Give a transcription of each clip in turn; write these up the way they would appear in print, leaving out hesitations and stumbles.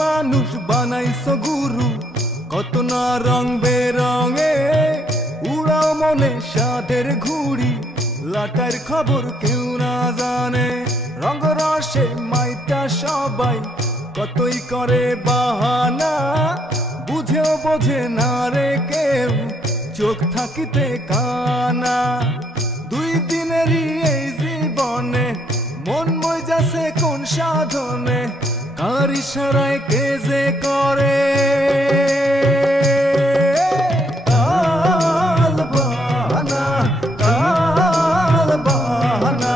মানুষ বানাইছো গুরু, কত না রং বেরঙে উড়াও মনে সাদের ঘুড়ি, লাটার খবর কেউ না জানে। রঙ রসে মাইটা সবাই কতই করে বাহানা, বুঝেও বোঝে না রে কেউ চোখ থাকিতে কানা। দুই দিনেরই এই জীবনে মন মজাছে কোন সাধনে, কার ইশারায় কে যে করে কাল বাহানা, কাল বাহানা।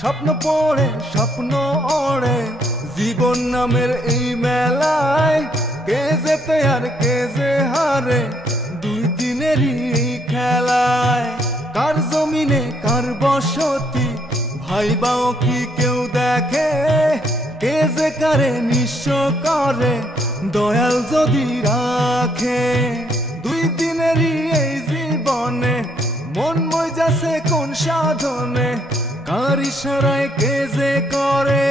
স্বপ্ন পড়ে স্বপ্ন ওড়ে জীবন নামের এই মেলায়, কে যেতে আর কে যে হারে দুই দিনেরই খেলায়। কার জমিনে কার বসতি ভাইবাও কি কেউ দেখে, কে যে কারে নিঃস্ব করে দয়াল যদি রাখে। দুই দিনেরই এই জীবনে মন মজাছে কোন সাধনে, কার ইশারায় কে যে করে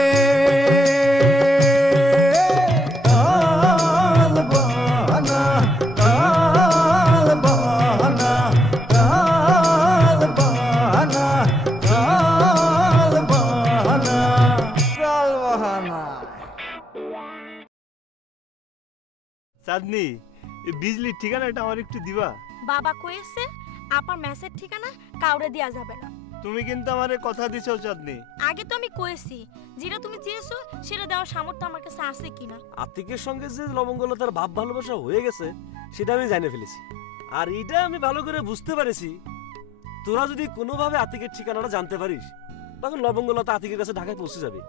কাল বাহানা, কাল বাহানা, কাল বাহানা, কাল বাহানা, কাল বাহানা। চাঁদনি, বিজলির ঠিকানাটা আমার একটু দিবা? বাবা কইছে আপার মেসের ঠিকানা কাউরে দেয়া যাবে না। তুমি কিন্তু আমারে কথা দিছো চাঁদনি। আগে তো আমি কইছি যেটা তুমি চেয়েছো সেটা দেওয়ার সামর্থ্য আমার কাছে আছে কিনা। আতিকের সঙ্গে যে লবঙ্গলতার ভাব ভালোবাসা হয়ে গেছে সেটা আমি জানে ফেলেছি, আর এইটা আমি ভালো করে বুঝতে পারেছি। তোরা যদি কোনোভাবে আতিকের ঠিকানাটা জানতে পারিস তখন লবঙ্গলতা আতিকের কাছে ঢাকায় পৌঁছে যাবে।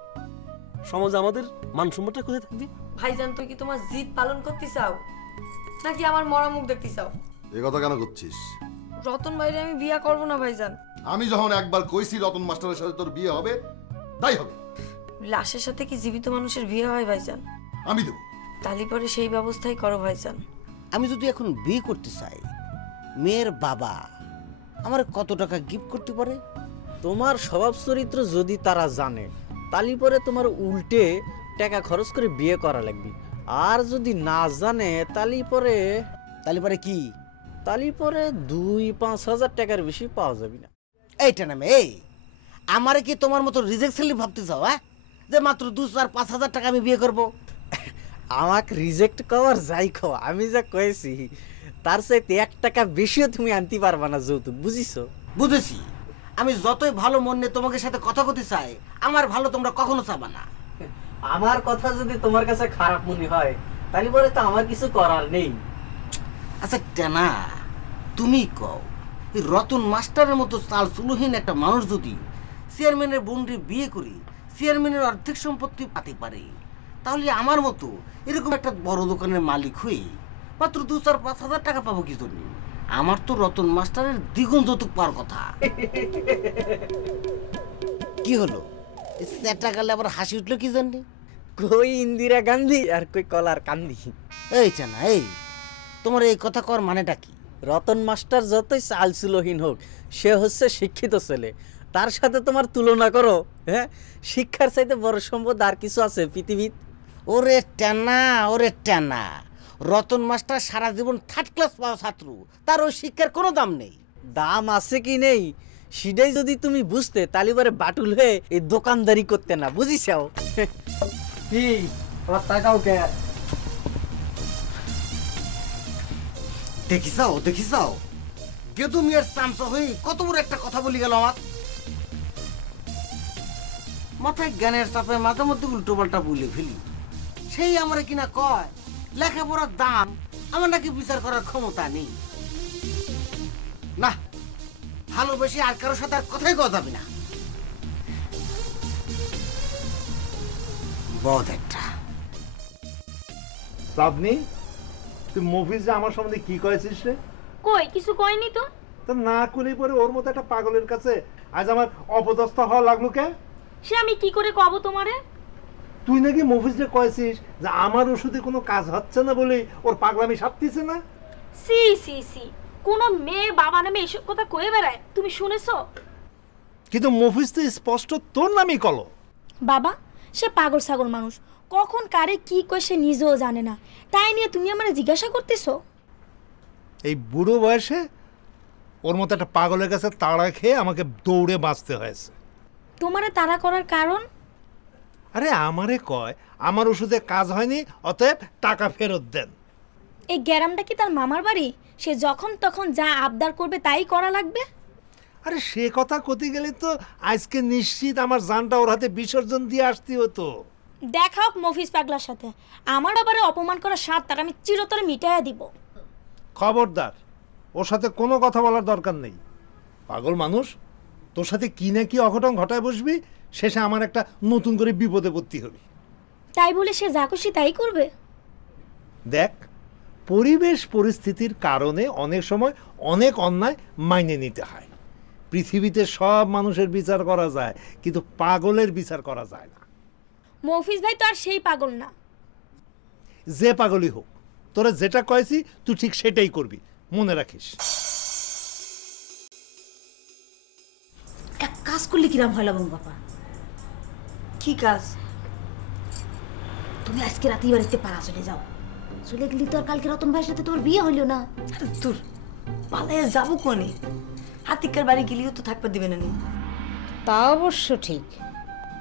সমাজে আমাদের মান সম্মানটা কোথায় থাকবে? ভাইজান, তুই কি তোমার জিদ পালন করতে চাও নাকি আমার মরা মুখ দেখতে চাও? এ কথা কেন করছিস? রতন ভাইরে আমি বিয়া করব না ভাইজান। আমি যখন একবার কইছি রতন মাস্টারের সাথে তোর বিয়ে হবে, তাই হবে। লাশের সাথে কি জীবিত মানুষের বিয়ে হয় ভাইজান? আমি দেবো। তালি পরে সেই ব্যবস্থাই করো ভাইজান। আমি যদি এখন বিয়ে করতে চাই, মেয়ের বাবা আমার কত টাকা গিফট করতে পারে? তোমার স্বভাব চরিত্র যদি তারা জানে তালি পরে তোমার উল্টে টাকা খরচ করে বিয়ে করা লাগবে, আর যদি না জানে তালি পরে কি? তালি পরে 2-5 হাজার টাকার বেশি পাওয়া যাবে না। এইটা নামে এই আমারে কি তোমার মতো রিজেক্ট সেলি ভাবতে চাও? হ্যাঁ, যে মাত্র 2-4-5 হাজার টাকা আমি বিয়ে করব? আমাকে রিজেক্ট করার যাই খাও, আমি যা কয়েছি তার চাইতে 1 টাকা বেশিও তুমি আনতে পারবা না যৌতুক, বুঝিছো? বুঝেছি। আমি যতই ভালো মন নিয়ে তোমাকে সাথে কথা বলতে চাই, আমার ভালো তোমরা কখনো চাবা না। আমার কথা যদি তোমার কাছে খারাপ মনে হয় তাহলে পরে তো আমার কিছু করার নেই। আচ্ছা টানা, তুমি কও, এই রতন মাস্টারের মতো চাল চুলহীন একটা মানুষ যদি চেয়ারম্যানের বোনকে বিয়ে করে চেয়ারম্যানের আর্থিক সম্পত্তি পাতে পারে, তাহলে আমার মতো এরকম একটা বড় দোকানের মালিক হয়ে মাত্র 2-4-5 হাজার টাকা পাবো কি জন্য? আমার তো রতন মাস্টারের দ্বিগুণ যৌতুক পাওয়ার কথা। কি হলো, সেটা গেলে আবার হাসি উঠলো কি জানি? কই ইন্দিরা গান্ধী আর কই কলার কান্দি। এই চানা, এই তোমার এই কথা কর মানেটা কি? রতন মাস্টার যতই চাল চুলহীন হোক, সে হচ্ছে শিক্ষিত ছেলে, তার সাথে তোমার তুলনা করো? হ্যাঁ, শিক্ষার চাইতে বড় সম্পদ আর কিছু আছে পৃথিবীর? ওরে টানা, রতন মাস্টার সারা জীবন 3rd ক্লাস পাওয়া ছাত্র, তার ওই শিক্ষার কোনো দাম নেই। দাম আছে কি নেই সেটাই যদি তুমি বুঝতে, তাহলে পরে বাটুল হয়ে এই দোকানদারি করতে না, বুঝিছাও? কি টাকাও কে দেখিসাও গেদু মিয়ার চামচা হয়ে কত বড় একটা কথা বলি গেল আমার মাথায়। জ্ঞানের চাপে মাঝে মধ্যে উল্টো পাল্টা বলে ফেলি, সেই আমার কিনা কয় লেখাপড়ার দাম আমার নাকি বিচার করার ক্ষমতা নেই। না, ভালোবেসে আর কারোর সাথে আর কথাই কওয়া যাবে না। বদ একটা চাঁদনি, তুই মফিজ আমার সম্বন্ধে কি কয়েছিস রে? কই কিছু কইনি তো। তো না করে পরে ওর মতো একটা পাগলের কাছে আজ আমার অপদস্থ হওয়া লাগলো কে? সে আমি কি করে কব তোমারে? তুই নাকি মফিজে কয়েছিস যে আমার ওষুধে কোনো কাজ হচ্ছে না বলে ওর পাগলামি সারতিছে না। সি সি সি, কোনো মেয়ে বাবা নামে এসব কথা কয়ে বেড়ায়, তুমি শুনেছো? কিন্তু মফিজ তো স্পষ্ট তোর নামই কলো। বাবা, সে পাগল ছাগল মানুষ, কখন কারে কি কয় সে নিজেও জানে না, তাই নিয়ে তুমি আমারে জিজ্ঞাসা করতেছো? এই বুড়ো বয়সে ওর মতো একটা পাগলের কাছে তাড়া খেয়ে আমাকে দৌড়ে বাঁচতে হয়েছে। তোমারে তাড়া করার কারণ? আরে আমারে কয় আমার ওষুধে কাজ হয়নি, অতএব টাকা ফেরত দেন। এই গ্যারামটা কি তার মামার বাড়ি? সে যখন তখন যা আবদার করবে তাই করা লাগবে? আরে সে কথা কতে গেলে তো আজকে নিশ্চিত আমার জানটা ওর হাতে বিসর্জন দিয়ে আসতে হতো। দেখা হোক মফিজ পাগলার সাথে, আমার আবার অপমান করার স্বাদ তার আমি চিরতরে মিটাইয়া দিব। খবরদার, ওর সাথে কোনো কথা বলার দরকার নেই। পাগল মানুষ, তোর সাথে কি না কি অঘটন ঘটায় বসবি, শেষে আমার একটা নতুন করে বিপদে পড়তে হবে। তাই বলে সে যা খুশি তাই করবে? দেখ, পরিবেশ পরিস্থিতির কারণে অনেক সময় অনেক অন্যায় মাইনে নিতে হয়। পৃথিবীতে সব মানুষের বিচার করা যায়, কিন্তু পাগলের বিচার করা যায় না। মফিজ ভাই তো আর সেই পাগল না। যে পাগলই হোক, তোরা যেটা কয়েছি তুই ঠিক সেটাই করবি, মনে রাখিস। এক কাজ করলে কিরাম হয় লবঙ্গ বাবা? কি কাজ? তুমি আজকে রাতেই বাড়িতে পাড়া চলে যাও। চলে গেলি তো আর কালকে রতন ভাইয়ের সাথে তোমার বিয়ে হইল না। আরে দূর, পালাইয়া যাবো কোনে? হাতিকার বাড়ি গেলেও তো থাকতে দিবে না নি। তা অবশ্য ঠিক,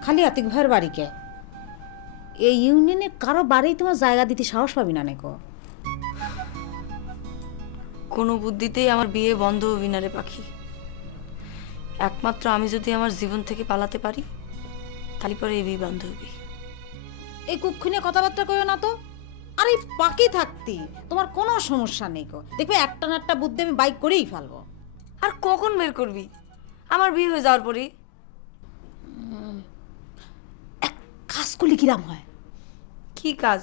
খালি আতিক ভাইয়ের বাড়িকে। এই ইউনিয়নে কারো বাড়ি তোমার জায়গা দিতে সাহস পাবি না নাকো। কোনো বুদ্ধিতেই আমার বিয়ে বন্ধ হবি না রে পাখি। একমাত্র আমি যদি আমার জীবন থেকে পালাতে পারি, তাহলে পরে এই বিয়ে বন্ধ হবি। এই কুক্ষণে কথাবার্তা কইও না তো। আর এই পাখি থাকতি তোমার কোনো সমস্যা নেই গো। দেখবে একটা না একটা বুদ্ধি আমি বাইক করেই ফেলবো। আর কখন বের করবি? আমার বিয়ে হয়ে যাওয়ার পরই। এক কাজ করলে কিরাম হয়? কি কাজ?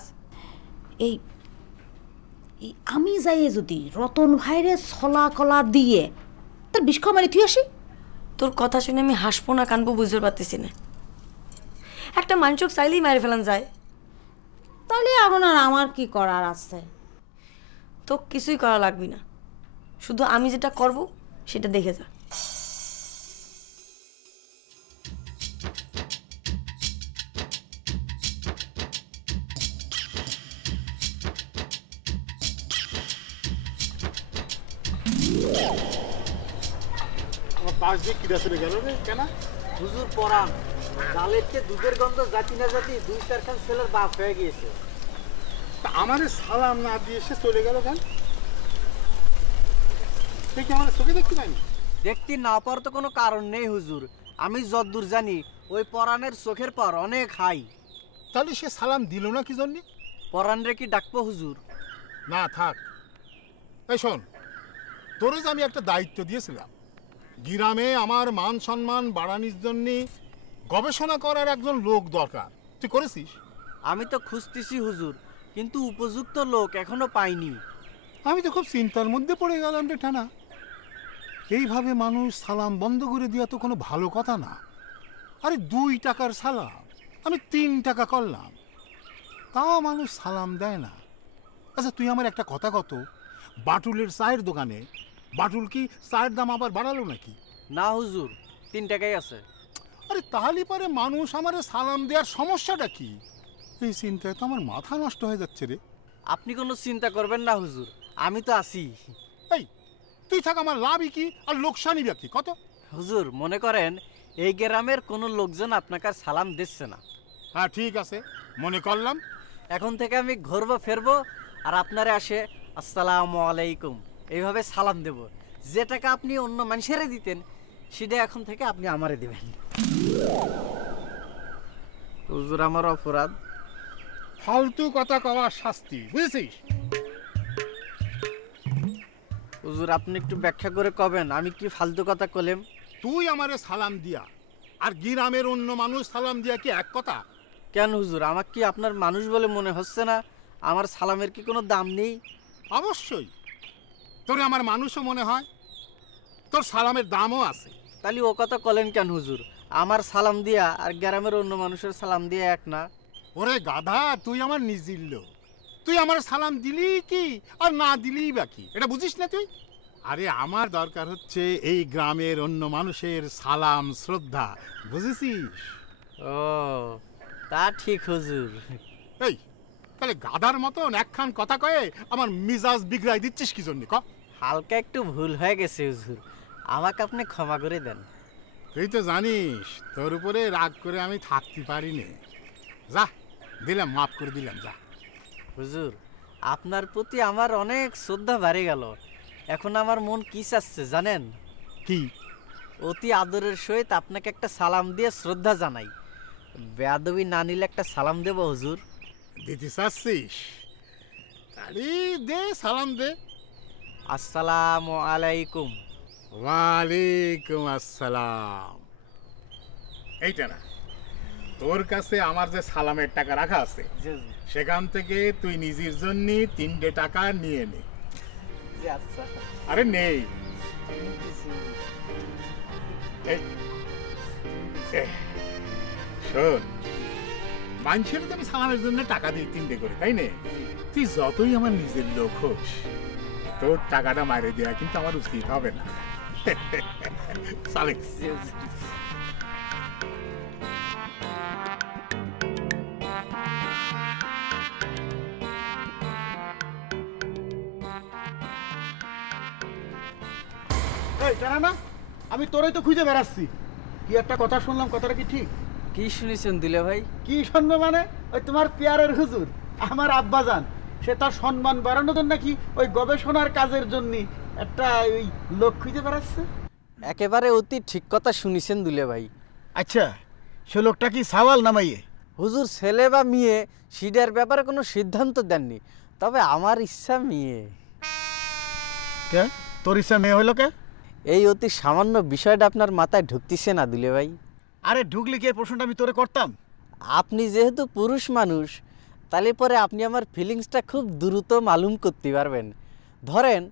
এই এই আমি যাই যদি রতন ভাইরে ছলা কলা দিয়ে তার বিষ মারি তুই আসি। তোর কথা শুনে আমি হাসবো না কানবো বুঝতে পারতেছি না। একটা মানুষক চাইলেই মেরে ফেলান যায়। তাহলে এখন আর আমার কি করার আছে? তো কিছুই করা লাগবে না, শুধু আমি যেটা করব সেটা দেখে যা। হুজুর পরান ডালের চেয়ে দুধের গন্ধ জাতি না জাতি দুই চারখান ছেলের বাপ হয়ে গিয়েছে। আমার সালাম না দিয়ে সে চলে গেল কেন? সে কি আমার চোখে দেখতে পাইনি? দেখতে না পাওয়ার তো কোনো কারণ নেই হুজুর। আমি যতদূর জানি ওই পরানের চোখের পর অনেক হাই। তাহলে সে সালাম দিল না কি জন্যে? পরানরে কি ডাকবো হুজুর? না থাক। এই শোন, তোরে যে আমি একটা দায়িত্ব দিয়েছিলাম, গ্রামে আমার মান সম্মান বাড়ানোর জন্যে গবেষণা করার একজন লোক দরকার, তুই করেছিস? আমি তো খুঁজতেছি হুজুর, কিন্তু উপযুক্ত লোক এখনো পাইনি। আমি তো খুব চিন্তার মধ্যে পড়ে গেলাম রে টানা। এইভাবে মানুষ সালাম বন্ধ করে দেওয়া তো কোনো ভালো কথা না। আরে 2 টাকার সালাম আমি 3 টাকা করলাম, তাও মানুষ সালাম দেয় না। আচ্ছা তুই আমার একটা কথা কত, বাটুলের চায়ের দোকানে বাটুল কি চায়ের দাম আবার বাড়ালো নাকি? না হুজুর, 3 টাকাই আছে। আরে তাহলে পরে মানুষ আমার সালাম দেওয়ার সমস্যাটা কি? এই চিন্তায় তো আমার মাথা নষ্ট হয়ে যাচ্ছে রে। আপনি কোনো চিন্তা করবেন না হুজুর, আমি তো আছি। এই তুই থাক, আমার লাভই কি আর লোকসানই বা কি কত? হুজুর মনে করেন এই গ্রামের কোনো লোকজন আপনাকে আর সালাম দিচ্ছে না। হ্যাঁ ঠিক আছে, মনে করলাম। এখন থেকে আমি ঘুরবো ফেরবো আর আপনারে আসে আসসালামু আলাইকুম এইভাবে সালাম দেব। যে টাকা আপনি অন্য মানুষেরে দিতেন সেটা এখন থেকে আপনি আমারে দিবেন। হুজুর আমার অপরাধ। ফালতু কথা কওয়ার শাস্তি, বুঝেছিস? হুজুর আপনি একটু ব্যাখ্যা করে কবেন আমি কি ফালতু কথা কলেম? তুই আমারে সালাম দিয়া আর গ্রামের অন্য মানুষ সালাম দিয়া কি এক কথা? কেন হুজুর, আমার কি আপনার মানুষ বলে মনে হচ্ছে না? আমার সালামের কি কোনো দাম নেই? অবশ্যই, তোরে আমার মানুষও মনে হয়, তোর সালামের দামও আছে। তাহলে ও কথা কলেন কেন হুজুর? আমার সালাম দিয়া আর গ্রামের অন্য মানুষের সালাম দিয়া এক না? ওরে গাধা, তুই আমার নিজের লোক, তুই আমার সালাম দিলি কি আর না দিলি বা কি, এটা বুঝিস না তুই? আরে আমার দরকার হচ্ছে এই গ্রামের অন্য মানুষের সালাম শ্রদ্ধা, বুঝেছিস? ও তা ঠিক হুজুর। এই তাহলে গাধার মতন একখান কথা কয়ে আমার মিজাজ বিগড়াই দিচ্ছিস কি জন্য ক? হালকা একটু ভুল হয়ে গেছে হুজুর, আমাকে আপনি ক্ষমা করে দেন। তুই তো জানিস তোর উপরে রাগ করে আমি থাকতে পারিনি। যা দিলাম, মাফ করে দিলাম, যা। হুজুর আপনার প্রতি আমার অনেক শ্রদ্ধা বেড়ে গেল। এখন আমার মন কি চাচ্ছে জানেন? কি? অতি আদরের সহিত আপনাকে একটা সালাম দিয়ে শ্রদ্ধা জানাই। বেয়াদবি না নিলে একটা সালাম দেব হুজুর। দিতে চাচ্ছিস? তাহলে দে, সালাম দে। আসসালামু আলাইকুম। ওয়ালাইকুম আসসালাম। এইটা না, তোর কাছে আমার যে সালামের টাকা রাখা আছে সেখান থেকে তুই নিজের জন্য 3টে টাকা নিয়ে নে। আরে নেই, শোন, মানুষের তো আমি সালামের জন্য টাকা দিই 3টে করে, তাই না? তুই যতই আমার নিজের লোক হোস, তোর টাকাটা মারে দেওয়া কিন্তু আমার উচিত হবে না। সালেক না, আমি তোরাই তো খুঁজে বেড়াচ্ছি। কি একটা কথা শুনলাম, কথাটা কি ঠিক? কি শুনেছেন দিলে ভাই? কি শুনবে মানে, ওই তোমার পেয়ারের হুজুর আমার আব্বাজান, সে তার সম্মান বাড়ানোর জন্য নাকি ওই গবেষণার কাজের জন্য একটা ওই লোক খুঁজে বেড়াচ্ছে। একেবারে অতি ঠিক কথা শুনেছেন দুলে ভাই। আচ্ছা, সে লোকটা কি সাওয়াল নামাইয়ে? হুজুর ছেলে বা মেয়ে সিডার ব্যাপারে কোনো সিদ্ধান্ত দেননি, তবে আমার ইচ্ছা মেয়ে। কে তোর ইচ্ছা মেয়ে হইলো কে? এই অতি সামান্য বিষয়টা আপনার মাথায় ঢুকতেছে না দুলে ভাই? আরে ঢুকলে কি এই প্রশ্নটা আমি তোরে করতাম? আপনি যেহেতু পুরুষ মানুষ, তাহলে পরে আপনি আমার ফিলিংসটা খুব দ্রুত মালুম করতে পারবেন। ধরেন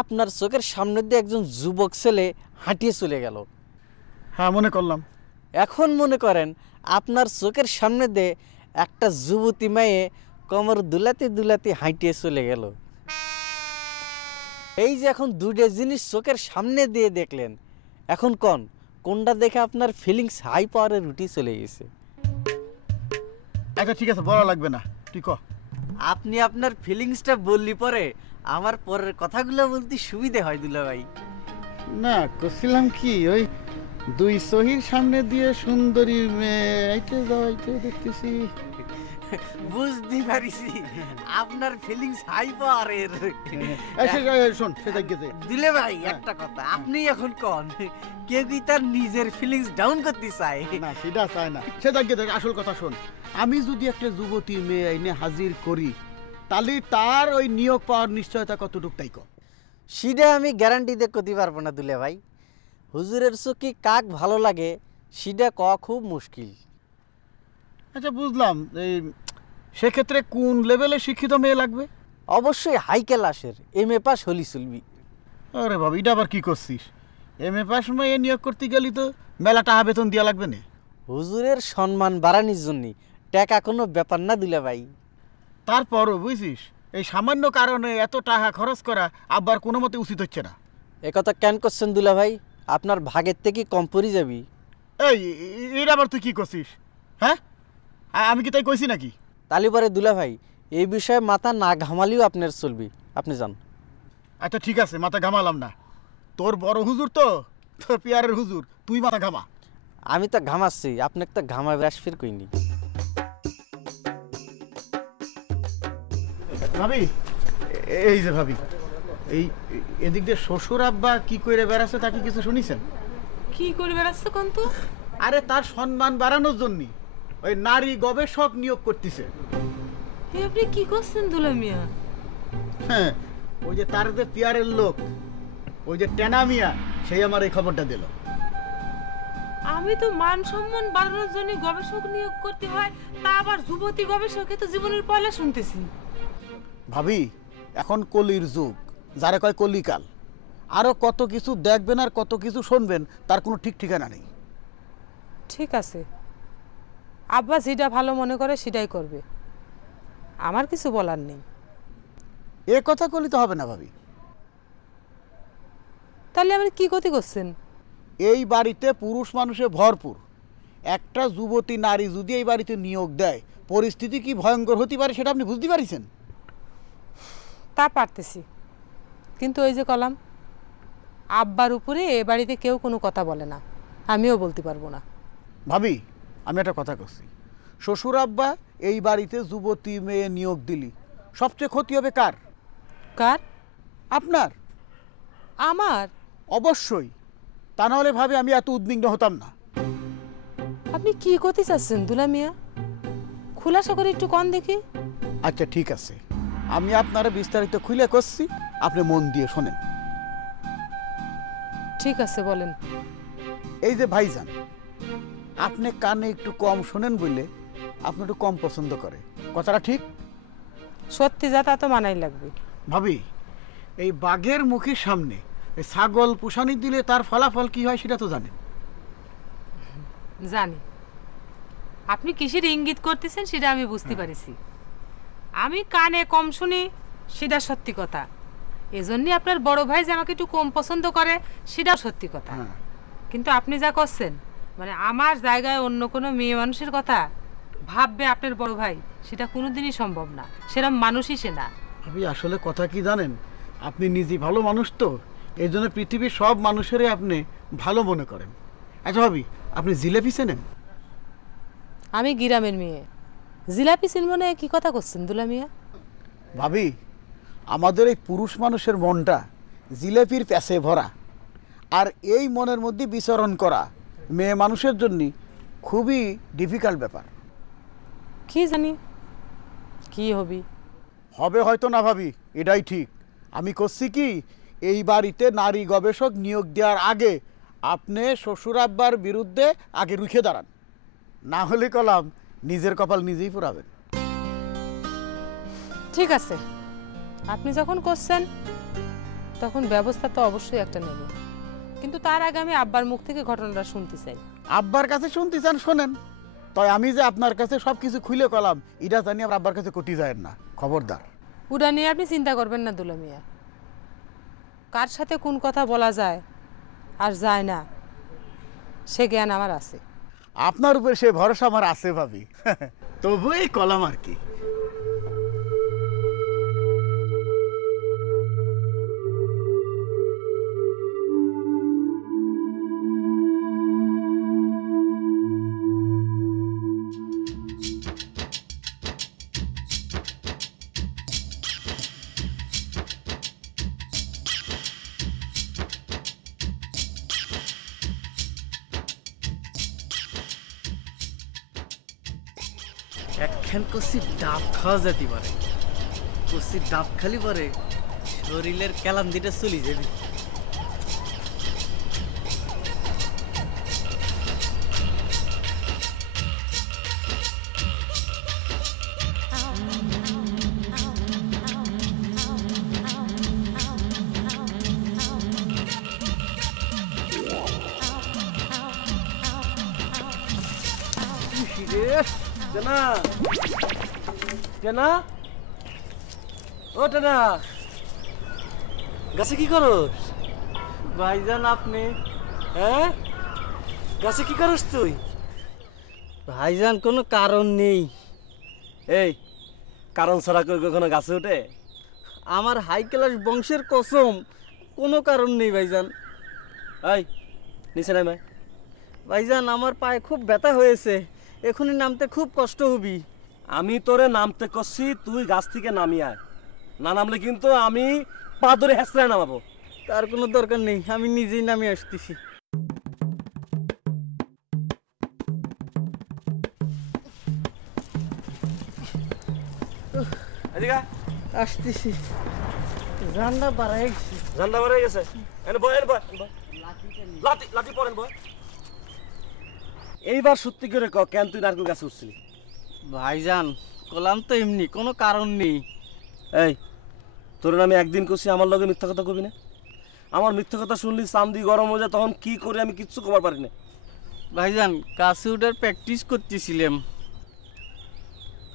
আপনার চোখের সামনে দিয়ে একজন যুবক ছেলে হাঁটিয়ে চলে গেল। হ্যাঁ, মনে করলাম। এখন মনে করেন আপনার চোখের সামনে দিয়ে একটা যুবতী মেয়ে কোমর দুলাতে দুলাতে হাঁটিয়ে চলে গেল। এই যে এখন দুটো জিনিস চোখের সামনে দিয়ে দেখলেন, এখন কোনটা দেখে আপনার ফিলিংস হাই পাওয়ারের রুটি চলে গেছে? আচ্ছা ঠিক আছে, বলা লাগবে না, তুই কর। আপনি আপনার ফিলিংসটা বললি পরে আমার পরের কথাগুলো বলতে সুবিধে হয় দুলা ভাই। না, করছিলাম কি, ওই দুই সহির সামনে দিয়ে সুন্দরী মেয়ে আইতে যাইতে দেখতেছি। বুঝতে পারিছি আপনার ফিলিংস হাই পাওয়ারের। শোন, সেটা গেছে দিলে ভাই একটা কথা, আপনি এখন কেউ কি তার নিজের ফিলিংস ডাউন করতে চায়? না, সেটা চায় না, সেটা গেছে। আসল কথা শোন, আমি যদি একটা যুবতী মেয়ে এনে হাজির করি, তাহলে তার ওই নিয়োগ পাওয়ার নিশ্চয়তা কতটুক তাই কর। সেটা আমি গ্যারান্টি দিয়ে করতে পারবো না দুলে ভাই। হুজুরের চোখে কাক ভালো লাগে সেটা খুব মুশকিল। আচ্ছা বুঝলাম, এই সেক্ষেত্রে কোন লেভেলে শিক্ষিত মেয়ে লাগবে? অবশ্যই হাই ক্লাসের, MA পাস হলি চলবি। আরে বাবা, এটা আবার কি করছিস? MA পাস মেয়ে নিয়োগ করতে গেলি তো মেলা টাকা বেতন দেওয়া লাগবে না? হুজুরের সম্মান বাড়ানোর জন্য টাকা কোনো ব্যাপার না দুলে ভাই। তারপরও বুঝছিস, এই সামান্য কারণে এত টাকা খরচ করা আবার কোনো মতে উচিত হচ্ছে না। একথা কেন করছেন দুলা ভাই? আপনার ভাগের থেকে কম পড়ে যাবি। এই এটা আবার তুই কি করছিস? হ্যাঁ, আমি কি তাই কইছি নাকি? তালি পরে দুলা ভাই, এই বিষয়ে মাথা না ঘামালিও আপনার চলবি, আপনি যান। আচ্ছা ঠিক আছে, মাথা ঘামালাম না। তোর বড় হুজুর তো, তোর পিয়ারের হুজুর, তুই মাথা ঘামা। আমি তো ঘামাচ্ছি, আপনাকে তো ঘামাবে আসফির কইনি। ভাবি, এই যে ভাবি, এই এদিক দিয়ে শ্বশুর আব্বা কি করে বেড়াচ্ছে তা কি কিছু শুনিছেন? কি করে বেড়াচ্ছে কোন তো? আরে তার সম্মান বাড়ানোর জন্য ওই নারী গবেষক নিয়োগ করতেছে। আপনি কি করছেন দুলা মিয়া? হ্যাঁ, ওই যে তার যে পিয়ারের লোক, ওই যে টেনা মিয়া, সেই আমার এই খবরটা দিল। আমি তো মান সম্মান বাড়ানোর জন্য গবেষক নিয়োগ করতে হয়, তা আবার যুবতী গবেষকে তো জীবনের পয়লা শুনতেছি। ভাবি, এখন কলির যুগ, যারা কয় কলিকাল। আরো কত কিছু দেখবেন আর কত কিছু শুনবেন, তার কোনো ঠিক ঠিকানা নেই। ঠিক আছে, আব্বা যেটা ভালো মনে করে সেটাই করবে। আমার কিছু বলার নেই। এ কথা কইলে তো হবে না ভাবি। তাহলে আপনি কি ক্ষতি করছেন? এই বাড়িতে পুরুষ মানুষে ভরপুর, একটা যুবতী নারী যদি এই বাড়িতে নিয়োগ দেয় পরিস্থিতি কি ভয়ঙ্কর হতে পারে সেটা আপনি বুঝতে পারছেন? তা পারতেছি, কিন্তু ওই যে কলাম, আব্বার উপরে এ বাড়িতে কেউ কোনো কথা বলে না, আমিও বলতে পারবো না। ভাবি আমি একটা কথা করছি, শ্বশুর আব্বা এই বাড়িতে যুবতী মেয়ে নিয়োগ দিলি সবচেয়ে ক্ষতি হবে কার? কার? আপনার। আমার? অবশ্যই, তা নাহলে ভাবে আমি এত উদ্বিগ্ন হতাম না। আপনি কি করতে চাচ্ছেন দুলা মিয়া? খুলাসা করে একটু কন দেখি। আচ্ছা ঠিক আছে, আমি আপনারা বিস্তারিত খুলে করছি, আপনি মন দিয়ে শোনেন। ঠিক আছে বলেন। এই যে ভাইজান, আপনি কানে একটু কম শোনেন বলে আপনি একটু কম পছন্দ করে, কথাটা ঠিক? সত্যি যা তা তো মানাই লাগবে। ভাবি এই বাঘের মুখের সামনে এই ছাগল পুষানি দিলে তার ফলাফল কি হয় সেটা তো জানেন। জানি আপনি কিসের ইঙ্গিত করতেছেন সেটা আমি বুঝতে পারিছি। আমি কানে কম শুনি সেটা সত্যি কথা, এজন্যই আপনার বড় ভাই যে আমাকে একটু কম পছন্দ করে সেটাও সত্যি কথা। কিন্তু আপনি যা করছেন, মানে আমার জায়গায় অন্য কোনো মেয়ে মানুষের কথা ভাববে আপনার বড় ভাই, সেটা কোনোদিনই সম্ভব না, সেরকম মানুষই সে না। ভাবি আসলে কথা কি জানেন, আপনি নিজে ভালো মানুষ তো, এই জন্য পৃথিবীর সব মানুষেরই আপনি ভালো মনে করেন। আচ্ছা ভাবি, আপনি জিলাপি চেনেন? আমি গ্রামের মেয়ে, জিলাপি চিনব না কি কথা করছেন দুলা মিয়া? ভাবি আমাদের এই পুরুষ মানুষের মনটা জিলাপির প্যাসে ভরা, আর এই মনের মধ্যে বিচরণ করা মেয়ে মানুষের জন্য খুবই ডিফিকাল্ট ব্যাপার। কি জানি কি হবি হবে হয়তো না ভাবি, এটাই ঠিক। আমি করছি কি, এই বাড়িতে নারী গবেষক নিয়োগ দেওয়ার আগে আপনি শ্বশুর আব্বার বিরুদ্ধে আগে রুখে দাঁড়ান, না হলে কলাম নিজের কপাল নিজেই পোড়াবেন। ঠিক আছে, আপনি যখন করছেন তখন ব্যবস্থা তো অবশ্যই একটা নেব, কিন্তু তার আগে আমি আব্বার মুখ থেকে ঘটনাটা শুনতে চাই। আব্বার কাছে শুনতে চান শোনেন, তাই আমি যে আপনার কাছে সব কিছু খুলে কলাম এটা জানি আমার আব্বার কাছে কটি যায় না, খবরদার। ওটা নিয়ে আপনি চিন্তা করবেন না দুলা মিয়া, কার সাথে কোন কথা বলা যায় আর যায় না সে জ্ঞান আমার আছে। আপনার উপর সে ভরসা আমার আছে ভাবি, তবু এই কলাম আর কি। একখান কষি ডাব খাওয়া যেতে পারে, কষি ডাব খালি পরে শরীরের ক্যালাম দিটা চলে যাবি। টেনা টেনা ও টেনা, গাছে কি করস? ভাইজান আপনি? হ্যাঁ গাছে কি করস তুই? ভাইজান কোনো কারণ নেই। এই কারণ ছাড়া কেউ কখনো গাছে ওঠে? আমার হাই ক্লাস বংশের কসম, কোনো কারণ নেই ভাইজান। এই নিচে নামে। ভাইজান আমার পায়ে খুব ব্যথা হয়েছে, এখনই নামতে খুব কষ্ট হবি। আমি তোরে নামতে করছি, তুই গাছ থেকে নামি আয়, না নামলে কিন্তু আমি পা ধরে হেঁচড়ায় নামাবো। তার কোনো দরকার নেই, আমি নিজেই নামে আসতেছি। এদিকে আসতেছি। ঝান্ডা বাড়াই গেছে। ঝান্ডা বাড়াই গেছে। এনে বয়, এনে বয়, লাঠি লাঠি পড়েন বয়। এইবার সত্যি করে ক, কেন তুই নারকেল গাছে উঠছিলি? ভাইজান কলাম তো এমনি, কোনো কারণ নেই। এই তোর আমি একদিন করছি আমার লগে মিথ্যা কথা কবি না? আমার মিথ্যা কথা শুনলি চান্দি গরম হয়ে যায়, তখন কি করে আমি কিচ্ছু কবার পারি না। ভাইজান গাছে উঠার প্র্যাকটিস করতেছিলাম।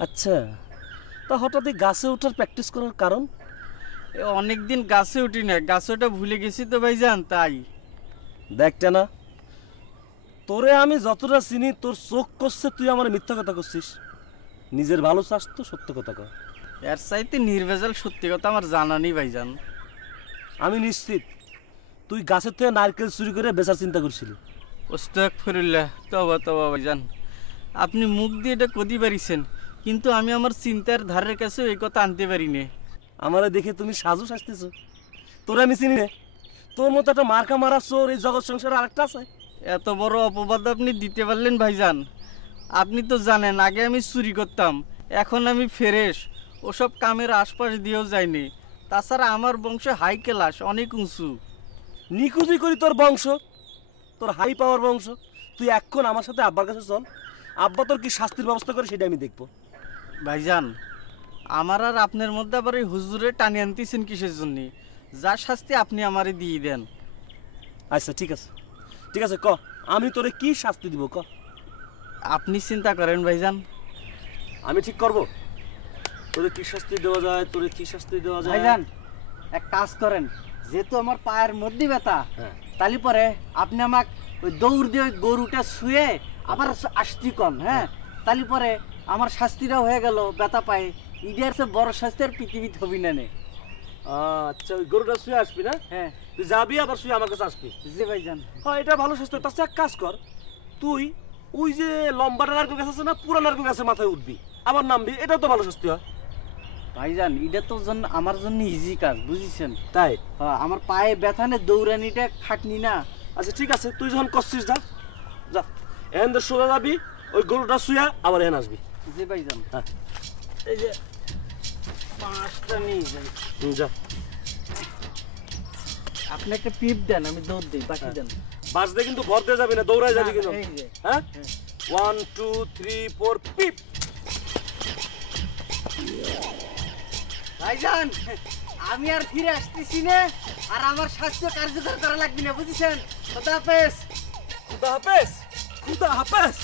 আচ্ছা তা হঠাৎ গাছে ওঠার প্র্যাকটিস করার কারণ? অনেক দিন গাছে উঠি না, গাছে ওটা ভুলে গেছি তো ভাইজান, তাই। দেখতে না, তোরে আমি যতটা চিনি তোর চোখ করছে তুই আমার মিথ্যা কথা করছিস। নিজের ভালো চাস তো সত্য কথা কর। এর চাইতে নির্ভেজাল সত্যি কথা আমার জানা নেই ভাইজান। আমি নিশ্চিত তুই গাছের থেকে নারকেল চুরি করে বেচার চিন্তা করছিলি। আস্তাগফিরুল্লাহ, তওবা তওবা ভাইজান, আপনি মুখ দিয়ে এটা কদি পারিছেন, কিন্তু আমি আমার চিন্তার ধারের কাছে এই কথা আনতে পারি না। আমারে দেখে তুমি সাজু সাজতেছ? তোরা আমি চিনি না। তোর মতো একটা মার্কা মারা চোর এই জগৎ সংসারে আরেকটা আছে? এত বড় অপবাদ আপনি দিতে পারলেন ভাইজান? আপনি তো জানেন আগে আমি চুরি করতাম, এখন আমি ফ্রেশ, ওসব কামের আশপাশ দিয়েও যাইনি। তাছাড়া আমার বংশ হাই ক্লাস, অনেক উঁচু। নিকুচি করি তোর বংশ, তোর হাই পাওয়ার বংশ। তুই এখন আমার সাথে আব্বার কাছে চল, আব্বা তোর কি শাস্তির ব্যবস্থা করে সেটা আমি দেখবো। ভাইজান, আমার আর আপনার মধ্যে আবার এই হুজুরে টানি আনতেছেন কিসের জন্য? যা শাস্তি আপনি আমারে দিয়ে দেন। আচ্ছা ঠিক আছে, ঠিক আছে, ক আমি তোরে কি শাস্তি দিব ক। আপনি চিন্তা করেন ভাইজান, আমি ঠিক করব তোরে কি শাস্তি দেওয়া যায়, তোরে কি শাস্তি দেওয়া যায়। ভাইজান এক কাজ করেন, যেহেতু আমার পায়ের মধ্যে ব্যথা, তালি পরে আপনি আমাকে ওই দৌড় দিয়ে ওই গরুটা শুয়ে আবার আসতি কন। হ্যাঁ, তালি পরে আমার শাস্তিটাও হয়ে গেল, ব্যথা পায়ে। ইডিয়ার সে বড় শাস্তি আর পৃথিবীতে হবি না নে। আচ্ছা, ওই গরুটা শুয়ে আসবি না? হ্যাঁ, তুই যাবি আবার শুয়ে আমার কাছে আসবি। জি ভাইজান। হ্যাঁ, এটা ভালো শাস্তি। তার এক কাজ কর, তুই ওই যে লম্বাটা নারকেল গাছ আছে না, পুরো নারকেল গাছের মাথায় উঠবি, আবার নামবি, এটাও তো ভালো শাস্তি হয়। ভাইজান এটা তো আমার জন্য ইজি কাজ, বুঝেছেন? তাই? হ্যাঁ, আমার পায়ে ব্যথা নেই, দৌড়ানিটা খাটনি না। আচ্ছা ঠিক আছে, তুই যখন করছিস যা যা, এখান থেকে সোজা যাবি, ওই গরুটা শুয়া আবার এখানে আসবি। জি ভাইজান। হ্যাঁ, এই যে 5টা নিয়ে যাই। যা। আপনি একটা পিপ দেন, আমি দৌড় দিই, বাকি দেন। বাসতে কিন্তু ভর দিয়ে যাবি না, দৌড়াই যাবি কিন্তু। এই যে। হ্যাঁ, 1 2 3 4 পিপ। ভাইজান আমি আর ফিরে আসতেছি না, আর আমার স্বাস্থ্য কার্যকর করা লাগবে না, বুঝেছেন? খোদা হাফেজ। খুদা হাফেজ, খুদা হাফেজ।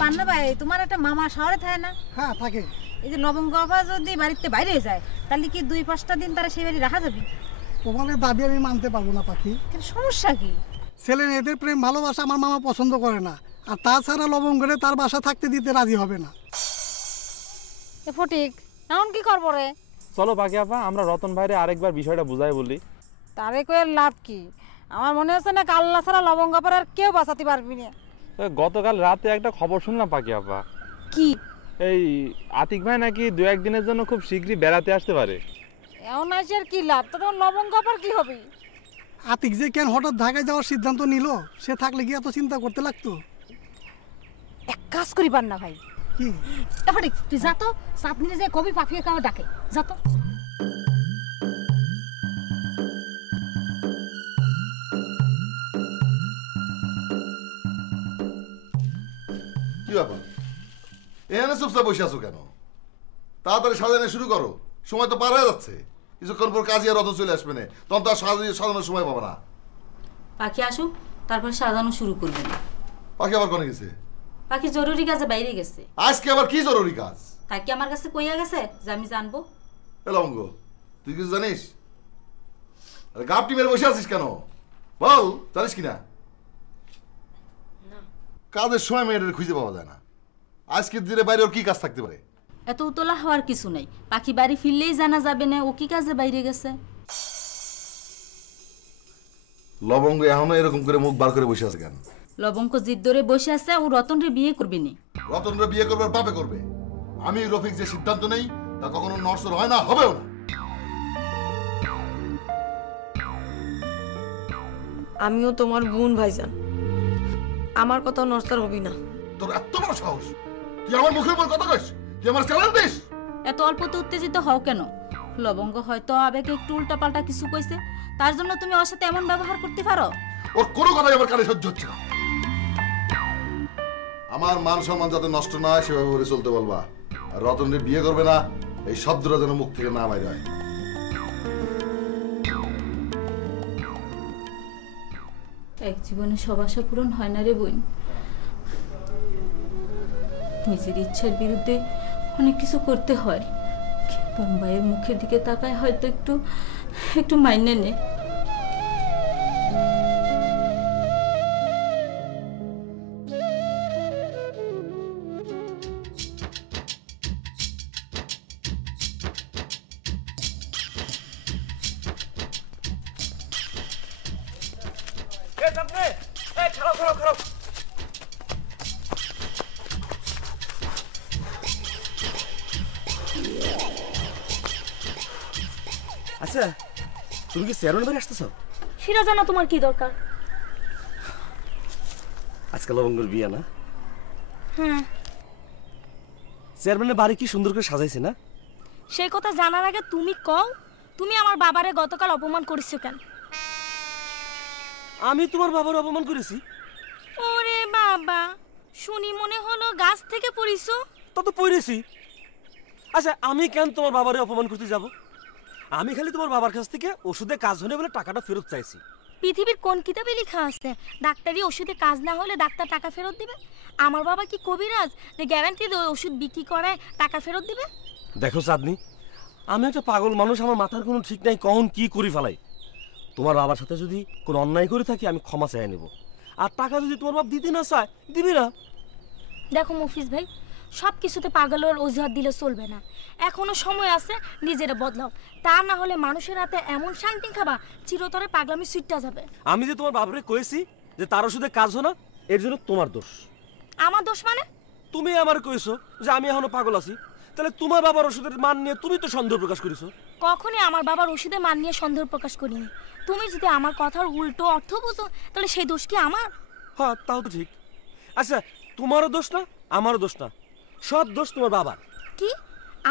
পান্না ভাই, তোমার একটা মামা শহরে থাকে না? হ্যাঁ থাকে। এই যে লবঙ্গ বাবা যদি বাড়িতে বাইরে যায়, তাহলে কি 2-5টা দিন তারা সেই বাড়ি রাখা যাবে? তোমাদের দাবি আমি মানতে পারবো না পাখি। সমস্যা কি? ছেলে মেয়েদের প্রেম ভালোবাসা আমার মামা পছন্দ করে না, আর তাছাড়া লবঙ্গরে তার বাসা থাকতে দিতে রাজি হবে না। ফটিক, এখন কি করবো রে? চলো পাখি আপা, আমরা রতন ভাইরে আরেকবার বিষয়টা বুঝাই বলি। তারে কয়ের লাভ কি? আমার মনে হচ্ছে না কাল্লা ছাড়া লবঙ্গ আর কেউ বাঁচাতে পারবি না। গতকাল রাতে একটা খবর শুনলাম পাখি আপা। কি? এই আতিক ভাই নাকি 2-1 দিনের জন্য খুব শীঘ্রই বেড়াতে আসতে পারে। এমন আসে আর কি লাভ? তো তোমার লবঙ্গ আবার কি হবে? আতিক যে কেন হঠাৎ ঢাকায় যাওয়ার সিদ্ধান্ত নিল, সে থাকলে কি এত চিন্তা করতে লাগতো? এক কাজ করি পান্না ভাই। কি? ফটিক তুই যা তো, চাঁদনি যে কবি পাখিয়ে কাউ ডাকে, যা তো। কি ব্যাপার, এখানে চুপচাপ বসে আছো কেন? তাড়াতাড়ি সাজানো শুরু করো, সময় তো পার হয়ে যাচ্ছে। কিছুক্ষণ পর কাজী আর রত চলে আসবে না, তখন তো আর সাজানোর সময় পাবে না। পাখি আসুক, তারপর সাজানো শুরু করবে না। পাখি আবার কোনে গেছে? পাখি জরুরি কাজে বাইরে গেছে। আজকে আবার কি জরুরি কাজ? তাই কি আমার কাছে কইয়া গেছে যে আমি জানবো? লবঙ্গ, তুই কিছু জানিস? আরে গাপটি মেরে বসে আছিস কেন? বল, জানিস কিনা? কাজের সময় মেয়েদের খুঁজে পাওয়া যায় না, আজকের দিনে বাইরে ওর কি কাজ থাকতে পারে? এত উতলা হওয়ার কিছু নাই, পাখি বাড়ি ফিরলেই জানা যাবে না ও কি কাজে বাইরে গেছে। লবঙ্গ এখনো এরকম করে মুখ বার করে বসে আছে কেন? লবঙ্গ জিদ ধরে বসে আছে ও রতনরে বিয়ে করবে না। রতনরে বিয়ে করবে, বাপে করবে। আমি রফিক যে সিদ্ধান্ত নেই তা কখনো নড়চড় হয় না, হবেও না। আমিও তোমার বোন ভাইজান, আমার কথা নড়চড় হবি না। তোর এত বড় সাহস, তুই আমার মুখের উপর কথা কইস, তুই আমার চ্যালেঞ্জ দিস? এত অল্পতে উত্তেজিত হও কেন? লবঙ্গ হয়তো আবেগে একটু উল্টাপাল্টা কিছু কইছে, তার জন্য তুমি ওর সাথে এমন ব্যবহার করতে পারো? ওর কোনো কথাই আমার কানে সহ্য হচ্ছে না। আমার মান সম্মান যাতে নষ্ট না হয় সেভাবে করে চলতে বলবা, আর রতনরে বিয়ে করবে না এই শব্দটা যেন মুখ থেকে না বাইরে হয়। এক জীবনে সব আশা পূরণ হয় না রে বোন। নিজের ইচ্ছার বিরুদ্ধে অনেক কিছু করতে হয়। তোর ভাইয়ের মুখের দিকে তাকায় হয়তো একটু একটু মাইনে নে। আচ্ছা, তুমি কি চেয়ারম্যান বাড়ি আসতেছ? সেটা জানা তোমার কি দরকার? আজকাল লবঙ্গর বিয়ে না? হ্যাঁ। চেয়ারম্যানের বাড়ি কি সুন্দর করে সাজাইছে না? সেই কথা জানার আগে তুমি কও, তুমি আমার বাবারে গতকাল অপমান করেছো কেন? আমি তোমার বাবার অপমান করেছি? ওরে বাবা, শুনি মনে হলো গাছ থেকে পড়িছো। তা তো পড়েছি। আচ্ছা, আমি কেন তোমার বাবারে অপমান করতে যাব? আমি খালি তোমার বাবার কাছ থেকে ওষুধে কাজ হলে বলে টাকাটা ফেরত চাইছি। পৃথিবীর কোন কিতাবে লেখা আছে ডাক্তারি ওষুধে কাজ না হলে ডাক্তার টাকা ফেরত দিবে? আমার বাবা কি কবিরাজ যে গ্যারান্টি দিয়ে ওষুধ বিক্রি করে টাকা ফেরত দিবে? দেখো চাঁদনি, আমি একটা পাগল মানুষ, আমার মাথার কোনো ঠিক নাই কখন কি করি ফেলাই। তোমার বাবার সাথে যদি কোনো অন্যায় করে থাকি আমি ক্ষমা চাই নেব, আর টাকা যদি তোমার বাপ দিতে না চায় দিবি না। দেখো মফিজ ভাই, সব কিছুতে পাগলের অজুহাত দিলে চলবে না। এখনো সময় আছে, নিজেরা বদলাও, তা না হলে মানুষের হাতে এমন শান্তি খাবা চিরতরে পাগলামি সুইটটা যাবে। আমি যে তোমার বাবারে কইছি যে তার ওষুধে কাজ হয় না, এর জন্য তোমার দোষ। আমার দোষ মানে? তুমি আমার কইছো যে আমি এখনো পাগল আছি, তাহলে তোমার বাবার ওষুধের মান নিয়ে তুমি তো সন্দেহ প্রকাশ করেছো। কখনই আমার বাবার ওষুধে মান নিয়ে সন্দেহ প্রকাশ করিনি। তুমি যদি আমার কথার উল্টো অর্থ বুঝো তাহলে সেই দোষ কি আমার? হ্যাঁ, তাও তো ঠিক। আচ্ছা, তোমারও দোষ না আমারও দোষ না, সব দোষ তোমার বাবার। কি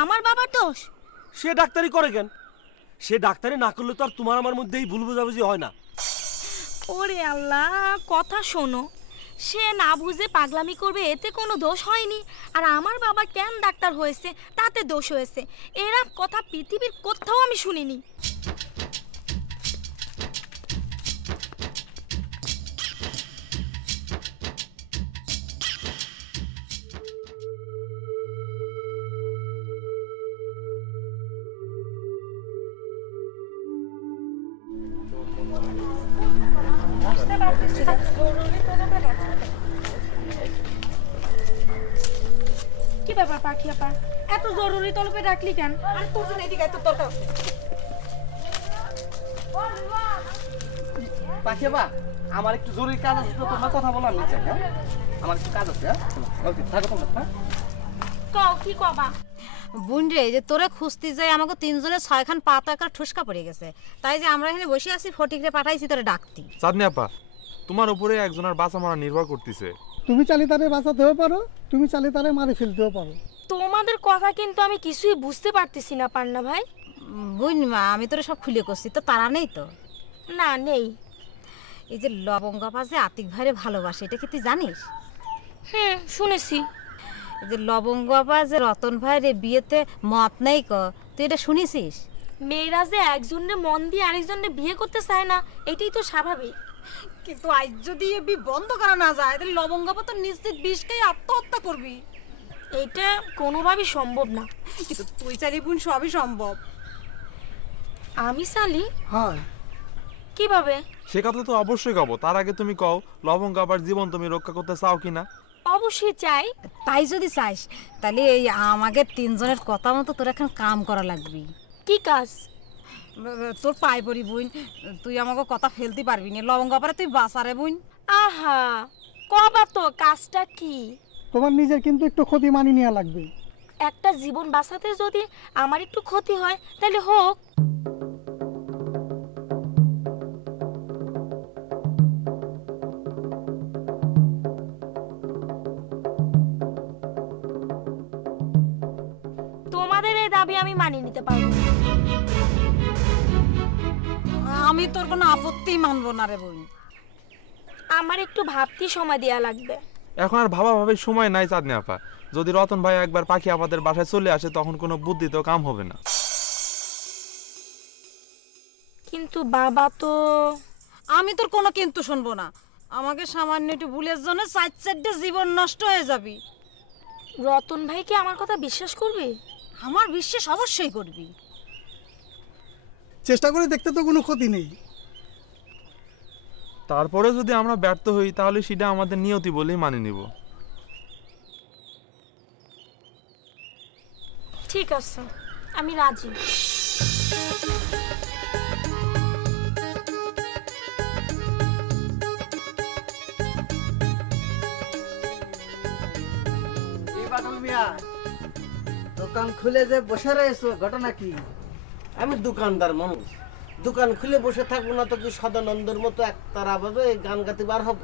আমার বাবার দোষ? সে ডাক্তারি করে কেন? সে ডাক্তারি না করলে তো আর তোমার আমার মধ্যেই ভুল বোঝাবুঝি হয় না। ওরে আল্লাহ, কথা শোনো, সে না বুঝে পাগলামি করবে এতে কোনো দোষ হয়নি, আর আমার বাবা কেন ডাক্তার হয়েছে তাতে দোষ হয়েছে। এরা কথা পৃথিবীর কোথাও আমি শুনিনি। কি ব্যাপার পাখি আপা, এত জরুরি তলবে ডাকলি কেন? আর তোর জন্য এদিকে এত দরকার আছে। পাখি বা আমার একটু জরুরি কাজ আছে, তো তোমার কথা বলার নিচে। হ্যাঁ, আমার একটু কাজ আছে। থাকো তোমরা। কও কি কবা? বোন রে, যে তোরে খুঁজতে যাই আমাকে তিনজনের 6খান পাতা একটা ঠুসকা পড়ে গেছে, তাই যে আমরা এখানে বসে আছি ফটিকরে পাঠাইছি তোরে ডাকতি। চাঁদনি আপা, তোমার উপরে একজনের বাঁচা মারা নির্ভর করতেছে। তুমি চালি তারে বাঁচাতেও পারো, তুমি চালি তারে মারে ফেলতেও পারো। তোমাদের কথা কিন্তু আমি কিছুই বুঝতে পারতেছি না পান্না ভাই। বোন মা, আমি তোরে সব খুলে করছি, তো তারা নেই তো? না, নেই। এই যে লবঙ্গপা যে আতিক ভাইরে ভালোবাসে, এটা কি তুই জানিস? হুম, শুনেছি। এই যে লবঙ্গপা যে রতন ভাইরে বিয়েতে মত নেই ক, তুই এটা শুনেছিস? মেয়েরা যে একজনের মন দিয়ে আরেকজনের বিয়ে করতে চায় না, এটাই তো স্বাভাবিক। কিন্তু আজ যদি এ বি বন্ধ করা না যায় তাহলে লবঙ্গপা তো নিশ্চিত বিষকেই আত্মহত্যা করবি। এটা কোনোভাবেই সম্ভব না। কিন্তু তুই চালি বোন সবই সম্ভব। আমি চালি? হ্যাঁ। কিভাবে? সে কথা তো অবশ্যই কব, তার আগে তুমি কও লবঙ্গ আবার জীবন তুমি রক্ষা করতে চাও কিনা? অবশ্যই চাই। তাই যদি চাইস তাহলে এই আমাদের তিনজনের কথা মতো তোর এখন কাম করা লাগবে। কি কাজ? তোর পাই পড়ি বোন, তুই আমাকে কথা ফেলতে পারবি না, লবঙ্গপারে তুই বাঁচারে বোন। আহা, কবা তো কাজটা কি? তোমার নিজের কিন্তু একটু ক্ষতি মানি নেওয়া লাগবে। একটা জীবন বাঁচাতে যদি আমার একটু ক্ষতি হয় তাহলে হোক। তোমাদের এই দাবি আমি মানিয়ে নিতে পারবো। আমি তোর কোনো আপত্তি মানবো না রে বোন। আমার একটু ভাবতে সময় দেয়া লাগবে। এখন আর ভাবা ভাবে সময় নাই চাঁদনি আপা। যদি রতন ভাই একবার পাখি আপাদের বাসায় চলে আসে তখন কোনো বুদ্ধিতেও কাম হবে না। কিন্তু বাবা তো... আমি তোর কোনো কিন্তু শুনবো না। আমাকে সামান্য একটু ভুলের জন্য 4-4টে জীবন নষ্ট হয়ে যাবি। রতন ভাই কি আমার কথা বিশ্বাস করবে? আমার বিশ্বাস অবশ্যই করবি। চেষ্টা করে দেখতে তো কোনো ক্ষতি নেই। তারপরে যদি আমরা ব্যর্থ হই তাহলে সেটা আমাদের নিয়তি বলেই মানে নিব। ঠিক আছে, আমি রাজি। বাটুল মিয়া, দোকান খুলে যে বসে রয়েছো, ঘটনা কি? আমি দোকানদার মানুষ, দোকান খুলে বসে থাকবো না তো কি সদানন্দের মতো একতারা বাজে গান গাতে বার হব?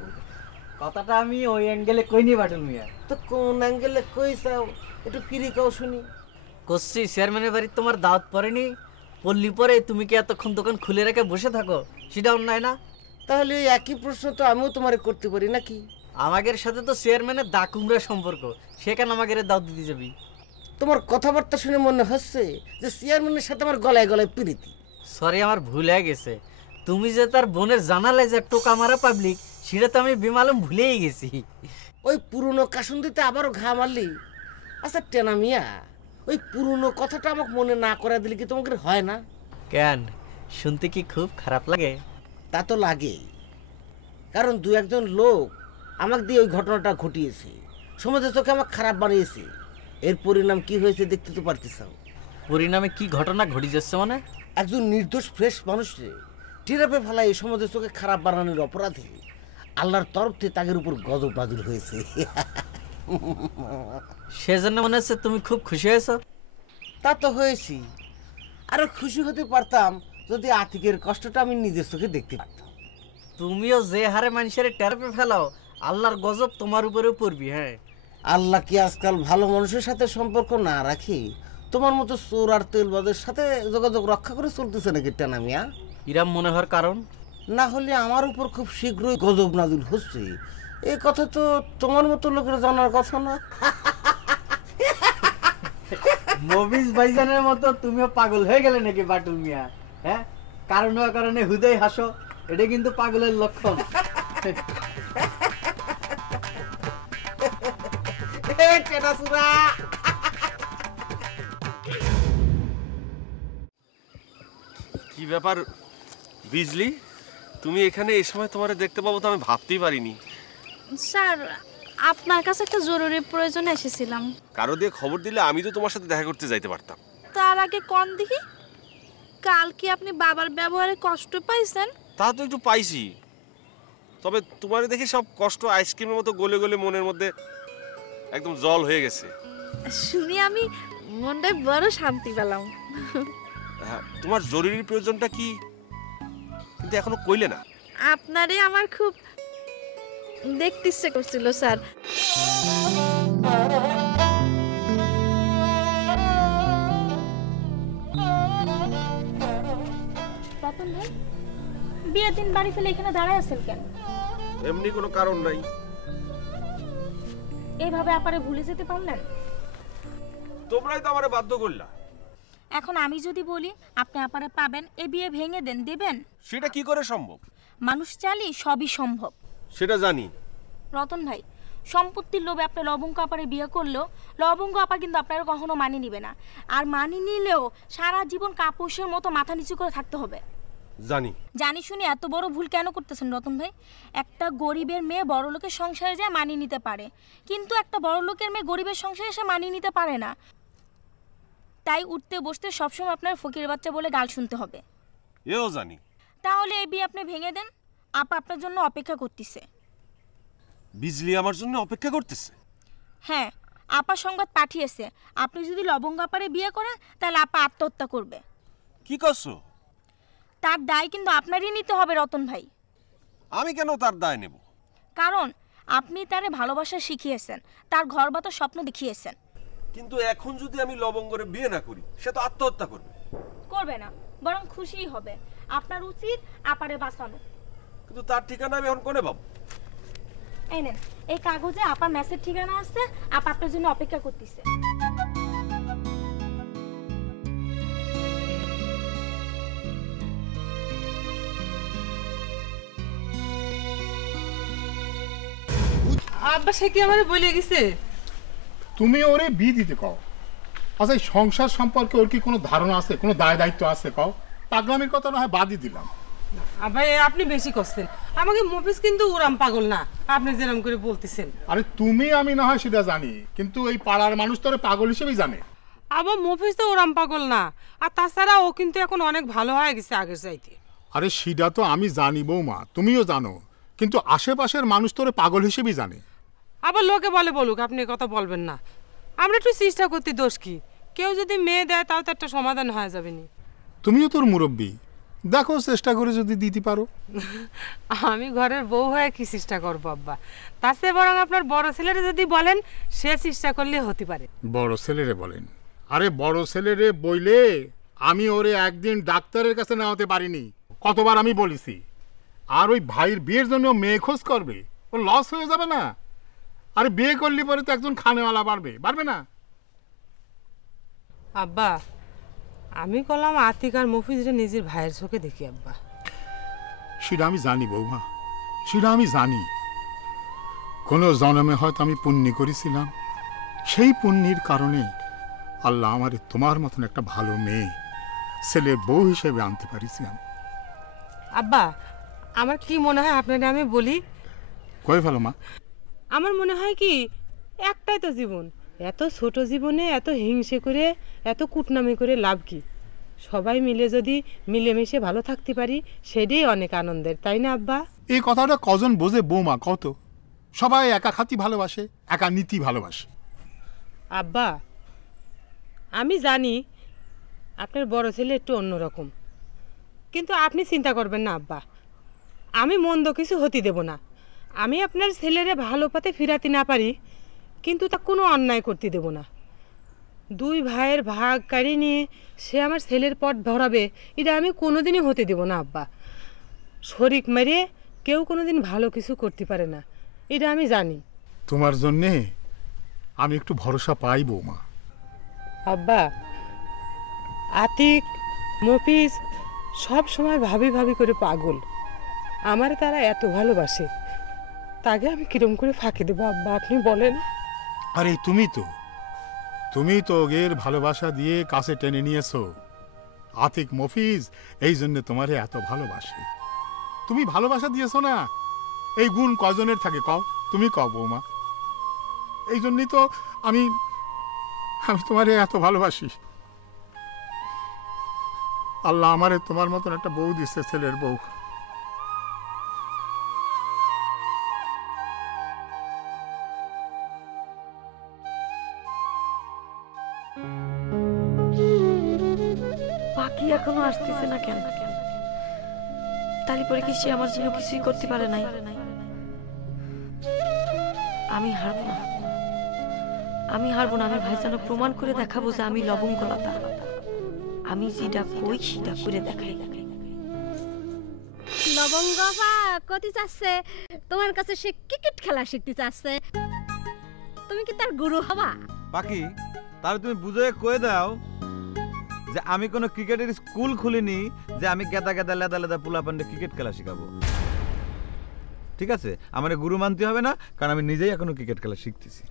কথাটা আমি ওই অ্যাঙ্গেলে কইনি বাটুল মিয়া। তো কোন অ্যাঙ্গেলে কইছাও একটু কিরি কাও শুনি। কচ্ছি চেয়ারম্যানের বাড়ি তোমার দাওয়াত পড়েনি, পল্লী পরে তুমি কি এতক্ষণ দোকান খুলে রেখে বসে থাকো? সেটা অন্যায় না? তাহলে ওই একই প্রশ্ন তো আমিও তোমারে করতে পারি নাকি? আমাদের সাথে তো চেয়ারম্যানের দা কুমড়া সম্পর্ক, সেখানে আমাদের দাওয়াত দিতে যাবি? তোমার কথাবার্তা শুনে মনে হচ্ছে যে চেয়ারম্যানের সাথে আমার গলায় গলায় প্রীতি। সরি, আমার ভুল হয়ে গেছে। তুমি যে তার বোনের জানালে যে টোকা মারা পাবলিক, সেটা তো আমি বেমালুম ভুলেই গেছি। ওই পুরনো কাসুন্দিতে আবারও ঘা মারলি? আচ্ছা টেনা মিয়া, ওই পুরনো কথাটা আমাকে মনে না করে দিলে কি তোমাকে হয় না? কেন, শুনতে কি খুব খারাপ লাগে? তা তো লাগেই, কারণ দু একজন লোক আমাকে দিয়ে ওই ঘটনাটা ঘটিয়েছে, সমাজের চোখে আমাকে খারাপ বানিয়েছে। এর পরিণাম কি হয়েছে দেখতে তো পারতেছ। পরিণামে কি ঘটনা ঘটে যাচ্ছে? মানে একজন নির্দোষ ফ্রেশ মানুষরে টিরাপে ফেলা এই সমাজের চোখে খারাপ বানানোর অপরাধে আল্লাহর তরফ থেকে তাদের উপর গজব নাযিল হয়েছে। সেজন্য মনে হচ্ছে তুমি খুব খুশি হয়েছো? তা তো হয়েছি, আরো খুশি হতে পারতাম যদি আতিকের কষ্টটা আমি নিজের চোখে দেখতে পারতাম। তুমিও যে হারে মানুষের টেরাপে ফেলাও, আল্লাহর গজব তোমার উপরেও পড়বি। হ্যাঁ, আল্লাহ কি আজকাল ভালো মানুষের সাথে সম্পর্ক না রাখি তোমার মতো চোর আর তেলবাজের সাথে যোগাযোগ রক্ষা করে চলতেছে নাকি টেনা মিয়া? ইরাম মনে হওয়ার কারণ? না হলে আমার উপর খুব শীঘ্রই গজব নাযিল হচ্ছে, এই কথা তো তোমার মতো লোকের জানার কথা না। মবিজ ভাইজানের মতো তুমিও পাগল হয়ে গেলে নাকি বাটুল মিয়া? হ্যাঁ, কারণ কারণে হুদাই হাসো, এটা কিন্তু পাগলের লক্ষণ। কি ব্যাপার বিজলি, তুমি এখানে এই সময় তোমারে দেখতে পাবো তো আমি ভাবতেই পারিনি। স্যার, আপনার কাছে একটা জরুরি প্রয়োজনে এসেছিলাম। কারো দিয়ে খবর দিলে আমি তো তোমার সাথে দেখা করতে যাইতে পারতাম। তার আগে কোন দেখি, কাল কি আপনি বাবার ব্যবহারে কষ্ট পাইছেন? তা তো একটু পাইছি, তবে তোমারে দেখে সব কষ্ট আইসক্রিমের মতো গলে গলে মনের মধ্যে একদম জল হয়ে গেছে। শুনি আমি মনটায় বড় শান্তি পেলাম। হ্যাঁ, তোমার জরুরি প্রয়োজনটা কি কিন্তু এখনো কইলে না? আপনারে আমার খুব দেখতে ইচ্ছে করছিল স্যার। রতন ভাই, বিয়ের দিন বাড়ি ফেলে এখানে দাঁড়ায় আছেন কেন? এমনি কোনো কারণ নাই। এইভাবে আপারে ভুলে যেতে পারলেন? তোমরাই তো আমারে বাধ্য করলা। এখন আমি যদি বলি আপনি আপারে পাবেন, এই বিয়ে ভেঙে দেবেন? সেটা কি করে সম্ভব? মানুষ চাইলে সবই সম্ভব। সেটা জানি। রতন ভাই, সম্পত্তির লোভে আপনি লবঙ্গ আপারে বিয়ে করলেও লবঙ্গ আপা কিন্তু আপনারা কখনো মানিয়ে নিবে না। আর মানিয়ে নিলেও সারা জীবন কাপুরুষের মতো মাথা নিচু করে থাকতে হবে। জানি শুনি এত বড় ভুল কেন করতেছেন রতন ভাই? একটা গরিবের মেয়ে বড় লোকের সংসারে যায় মানিয়ে নিতে পারে, কিন্তু একটা বড় লোকের মেয়ে গরিবের সংসারে এসে মানিয়ে নিতে পারে না। তাই উঠতে বসতে সবসময় আপনার ফকির বাচ্চা বলে গাল শুনতে হবে। এও জানি। তাহলে এই বিয়ে আপনি ভেঙে দেন, আপা আপনার জন্য অপেক্ষা করতেছে। বিজলি আমার জন্য অপেক্ষা করতেছে? হ্যাঁ, আপা সংবাদ পাঠিয়েছে আপনি যদি লবঙ্গ আপারে বিয়ে করেন তাহলে আপা আত্মহত্যা করবে। কি করছো? তার দায় কিন্তু আপনারই নিতে হবে রতন ভাই। আমি কেন তার দায় নেব? কারণ আপনি তারে ভালোবাসা শিখিয়েছেন, তার ঘর বাতার স্বপ্ন দেখিয়েছেন। কিন্তু এখন যদি আমি লবঙ্গরে বিয়ে না করি, সে তো আত্মহত্যা করবে। করবে না, বরং খুশিই হবে। আপনার উচিত আপারে বাঁচানো। কিন্তু তার ঠিকানা আমি এখন কোনে পাবো? এই নেন, এই কাগজে আপার মেসেজ ঠিকানা আছে, আপা আপনার জন্য অপেক্ষা করতেছে। আব্বা সে কি আমারে বলে গেছে? তুমি ওরে বিয়ে দিতে কও। আচ্ছা এই সংসার সম্পর্কে ওর কি কোনো ধারণা আছে, কোনো দায় দায়িত্ব আছে কও? পাগলামির কথা না হয় বাদই দিলাম। ভাই আপনি বেশি করছেন, আমাকে মফিজ কিন্তু ওরাম পাগল না আপনি যেরকম করে বলতেছেন। আরে তুমি আমি না হয় সেটা জানি, কিন্তু এই পাড়ার মানুষ তো ওরে পাগল হিসেবেই জানে। আবার মফিজ তো ওরাম পাগল না, আর তাছাড়া ও কিন্তু এখন অনেক ভালো হয়ে গেছে আগের চাইতে। আরে সেটা তো আমি জানি বৌমা, তুমিও জানো, কিন্তু আশেপাশের মানুষ তো ওরে পাগল হিসেবেই জানে। আবার লোকে বলে বলুক, আপনি কথা বলবেন না। আমরা একটু চেষ্টা করতে দোষ কি? কেউ যদি মেয়ে দেয় তাও তো একটা সমাধান হয়ে যাবে নি। তুমিও তোর মুরব্বী, দেখো চেষ্টা করে যদি দিতে পারো। আমি ঘরের বউ হয়ে কি চেষ্টা করবো আব্বা? তার চেয়ে বরং আপনার বড় ছেলেরে যদি বলেন সে চেষ্টা করলে হতে পারে। বড় ছেলেরে বলেন? আরে বড় ছেলেরে বইলে আমি ওরে একদিন ডাক্তারের কাছে নেওয়াতে পারিনি, কতবার আমি বলেছি। আর ওই ভাইয়ের বিয়ের জন্য মেয়ে খোঁজ করবে, ও লস হয়ে যাবে না? আরে বিয়ে করলে পরে তো একজন খানেওয়ালা পারবে না? আব্বা আমি কলাম আতিক আর মফিজরে নিজের ভাইয়ের চোখে দেখি আব্বা। সেটা আমি জানি বৌমা, সেটা আমি জানি। কোনো জন্মে হয়তো আমি পুণ্য করেছিলাম, সেই পুণ্যের কারণে আল্লাহ আমার তোমার মতন একটা ভালো মেয়ে ছেলের বউ হিসেবে আনতে পারিছি আমি। আব্বা আমার কি মনে হয় আপনাকে আমি বলি? কই ভালো মা? আমার মনে হয় কি, একটাই তো জীবন, এত ছোট জীবনে এত হিংসে করে এত কুটনামি করে লাভ কি? সবাই মিলে যদি মিলেমিশে ভালো থাকতে পারি সেটাই অনেক আনন্দের, তাই না আব্বা? এই কথাটা কজন বোঝে বৌমা কত? সবাই একা খাতি ভালোবাসে, একা নীতি ভালোবাসে। আব্বা আমি জানি আপনার বড় ছেলে একটু অন্যরকম, কিন্তু আপনি চিন্তা করবেন না আব্বা, আমি মন্দ কিছু হতে দেব না। আমি আপনার ছেলেরে ভালো পথে ফিরাতে না পারি, কিন্তু তা কোনো অন্যায় করতে দেব না। দুই ভাইয়ের ভাগ কাড়ি নিয়ে সে আমার ছেলের পথ ধরাবে, এটা আমি কোনোদিনই হতে দেব না আব্বা। শরিক মেরে কেউ কোনোদিন ভালো কিছু করতে পারে না, এটা আমি জানি। তোমার জন্যে আমি একটু ভরসা পাই বৌমা। আব্বা আতিক মফিজ সব সময় ভাবি ভাবি করে পাগল, আমার তারা এত ভালোবাসে, তাকে আমি কিরম করে ফাঁকি দেবো আব্বা আপনি বলেন? আরে তুমি তো ওদের ভালোবাসা দিয়ে কাছে টেনে নিয়েছো। আতিক মফিজ এই জন্য তোমারে এত ভালোবাসে, তুমি ভালোবাসা দিয়েছো না। এই গুণ কজনের থাকে কও? তুমি কও বৌমা। এই জন্যই তো আমি তোমারে এত ভালোবাসি। আল্লাহ আমারে তোমার মতন একটা বউ দিচ্ছে, ছেলের বউ। পাখি এখনো আসতেছে না কেন? তালি পরে কি সে আমার জন্য কিছুই করতে পারে নাই? আমি হারবো না, আমি হারবো না। আমি ভাইজানো প্রমাণ করে দেখাবো যে আমি লবঙ্গলতা, আমি যেটা কই সেটা করে দেখাই। লবঙ্গ কতি চাচ্ছে তোমার কাছে, সে ক্রিকেট খেলা শিখতে চাচ্ছে, তুমি কি তার গুরু হবা? পাখি তাহলে তুমি বুঝে কয়ে দাও যে আমি কোনো ক্রিকেটের স্কুল খুলিনি, যে আমি গেদা গেদা লেদা লেদা পোলাপান্ডে ক্রিকেট খেলা শেখাবো। ঠিক আছে, আমার গুরু মানতে হবে না, কারণ আমি নিজেই এখনো ক্রিকেট খেলা শিখতেছি।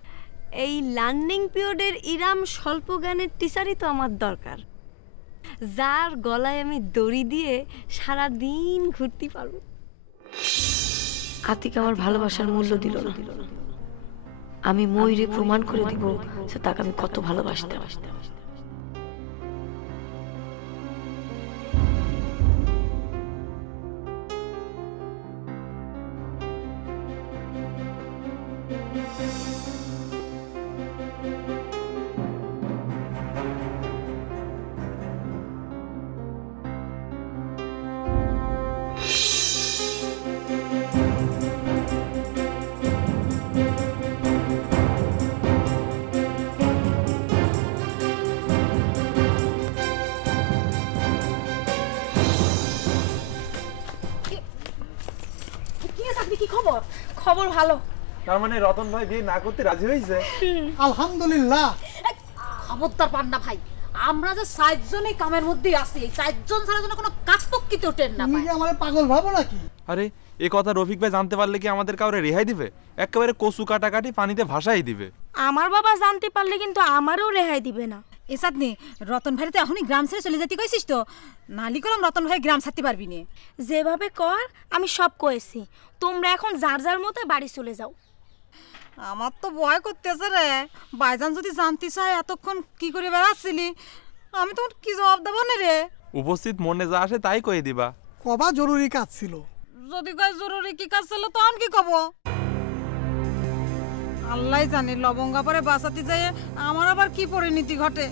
এই লার্নিং পিরিয়ডের ইরাম স্বল্প জ্ঞানের টিচারই তো আমার দরকার, যার গলায় আমি দড়ি দিয়ে সারা দিন ঘুরতে পারবো। আতিক আমার ভালোবাসার মূল্য দিল না, আমি ময়ূরে প্রমাণ করে দিব যে তাকে আমি কত ভালোবাসতাম। কি খবর? খবর ভালো। তার মানে রতন ভাই বিয়ে না করতে রাজি হয়েছে? আলহামদুলিল্লাহ। খবরদার পান্না ভাই, আমরা যে 4 জনই কামের মধ্যেই আছি, এই 4 জন ছাড়া যেন কোনো কাজ পক্ষিতে ওঠেন না। তুমি কি আমারে পাগল ভাবো নাকি? আরে এই কথা রফিক ভাই জানতে পারলে কি আমাদের কাউরে রেহাই দিবে? একেবারে কচু কাটাকাটি পানিতে ভাসাই দিবে। আমার বাবা জানতে পারলে কিন্তু আমারও রেহাই দিবে না। এ চাঁদনি, রতন ভাই তো এখনই গ্রাম ছেড়ে চলে যেতে কইছিস তো? নালি করলাম রতন ভাই গ্রাম ছাড়তে পারবি না। যেভাবে কর আমি সব কয়েছি, তোমরা এখন যার যার মতো বাড়ি চলে যাও। আমার তো ভয় করতেছে রে, ভাইজান যদি জানতে চায় এতক্ষণ কি করে বেড়াচ্ছিলি, আমি তোমার কি জবাব দেবো না রে? উপস্থিত মনে যা আসে তাই কয়ে দিবা। কবা জরুরি কাজ ছিল। যদি কয় জরুরি কি কাজ ছিল তখন কি কব? আল্লাহ জানে লবঙ্গা পরে বাঁচাতে যায় আমার আবার কি পরিণতি ঘটে।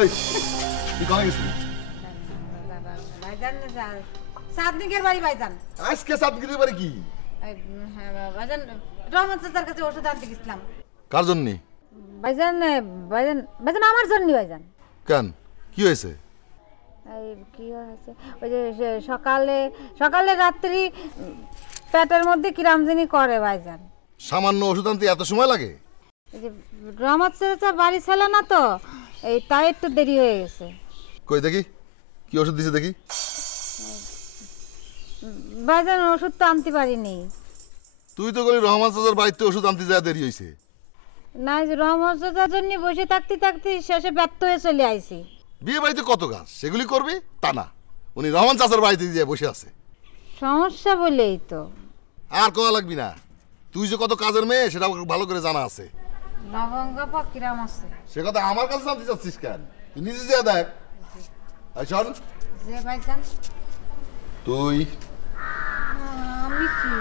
এই তুই কখন গেছিলি? ভাইজান সাতনিকের বাড়ি ভাইজান। আজকে সাতগিরির বাড়ি কি? ভাইজান রহমান চাচার কাছে ওষুধ আনতে গেছিলাম। কার জন্য? ভাইজান ভাইজান ভাইজান আমার জন্য ভাইজান। কেন কি হয়েছে? এই কি হয়েছে ওই যে সকালে সকালে রাত্রি পেটের মধ্যে কিরাম জানি করে ভাইজান। সামান্য ওষুধ আনতে এত সময় লাগে? এই যে রহমান চাচা বাড়ি ছিল না তো, এই তাই একটু দেরি হয়ে গেছে। কই দেখি কি ওষুধ দিছে দেখি। ভাইজান ওষুধ তো আনতে পারিনি। তুই তো বলি রহমান চাচার বাড়িতে ওষুধ আনতে যায় দেরি হয়েছে। না রহমান চাচার জন্য বসে থাকতে থাকতে শেষে ব্যর্থ হয়ে চলে আইছি। বিয়ে বাড়িতে কত কাজ সেগুলি করবি তা না, উনি রহমান চাচার বাড়িতে দিয়ে বসে আছে। সমস্যা বলেই তো। আর কোয়া লাগবি না, তুই যে কত কাজের মেয়ে সেটা ভালো করে জানা আছে। লবঙ্গা পা কিরাম আছে সে কথা আমার কাছে জানতে চাচ্ছিস কেন? তুই নিজে যা দেখ। শোন যে ভাইজান তুই আমি কি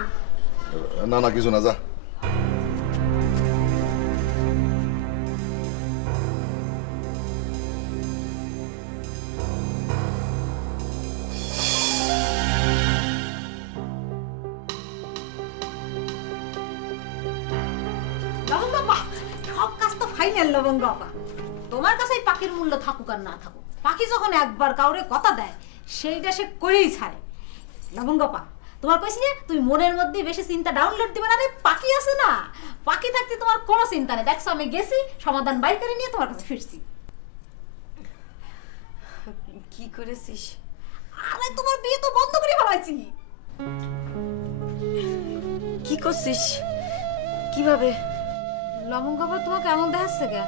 না না কিছু না, যা। সব কাজ তো ফাইনাল লবঙ্গ আপা। তোমার কাছে পাখির মূল্য থাকুক আর না থাকুক, পাখি যখন একবার কাউরে কথা দেয় সেইটা সে করেই ছাড়ে। লবঙ্গ আপা তোমার কইছি না তুমি মনের মধ্যে বেশি চিন্তা ডাউনলোড দিবে না রে, পাখি আছে না, পাখি থাকতে তোমার কোনো চিন্তা নেই। দেখছো আমি গেছি সমাধান বাই করে নিয়ে তোমার কাছে ফিরছি। কি করেছিস? আরে তোমার বিয়ে তো বন্ধ করে ফেলাইছি। কি করছিস? কিভাবে? লবঙ্গ আপা তোমাকে এমন দেখাচ্ছে কে?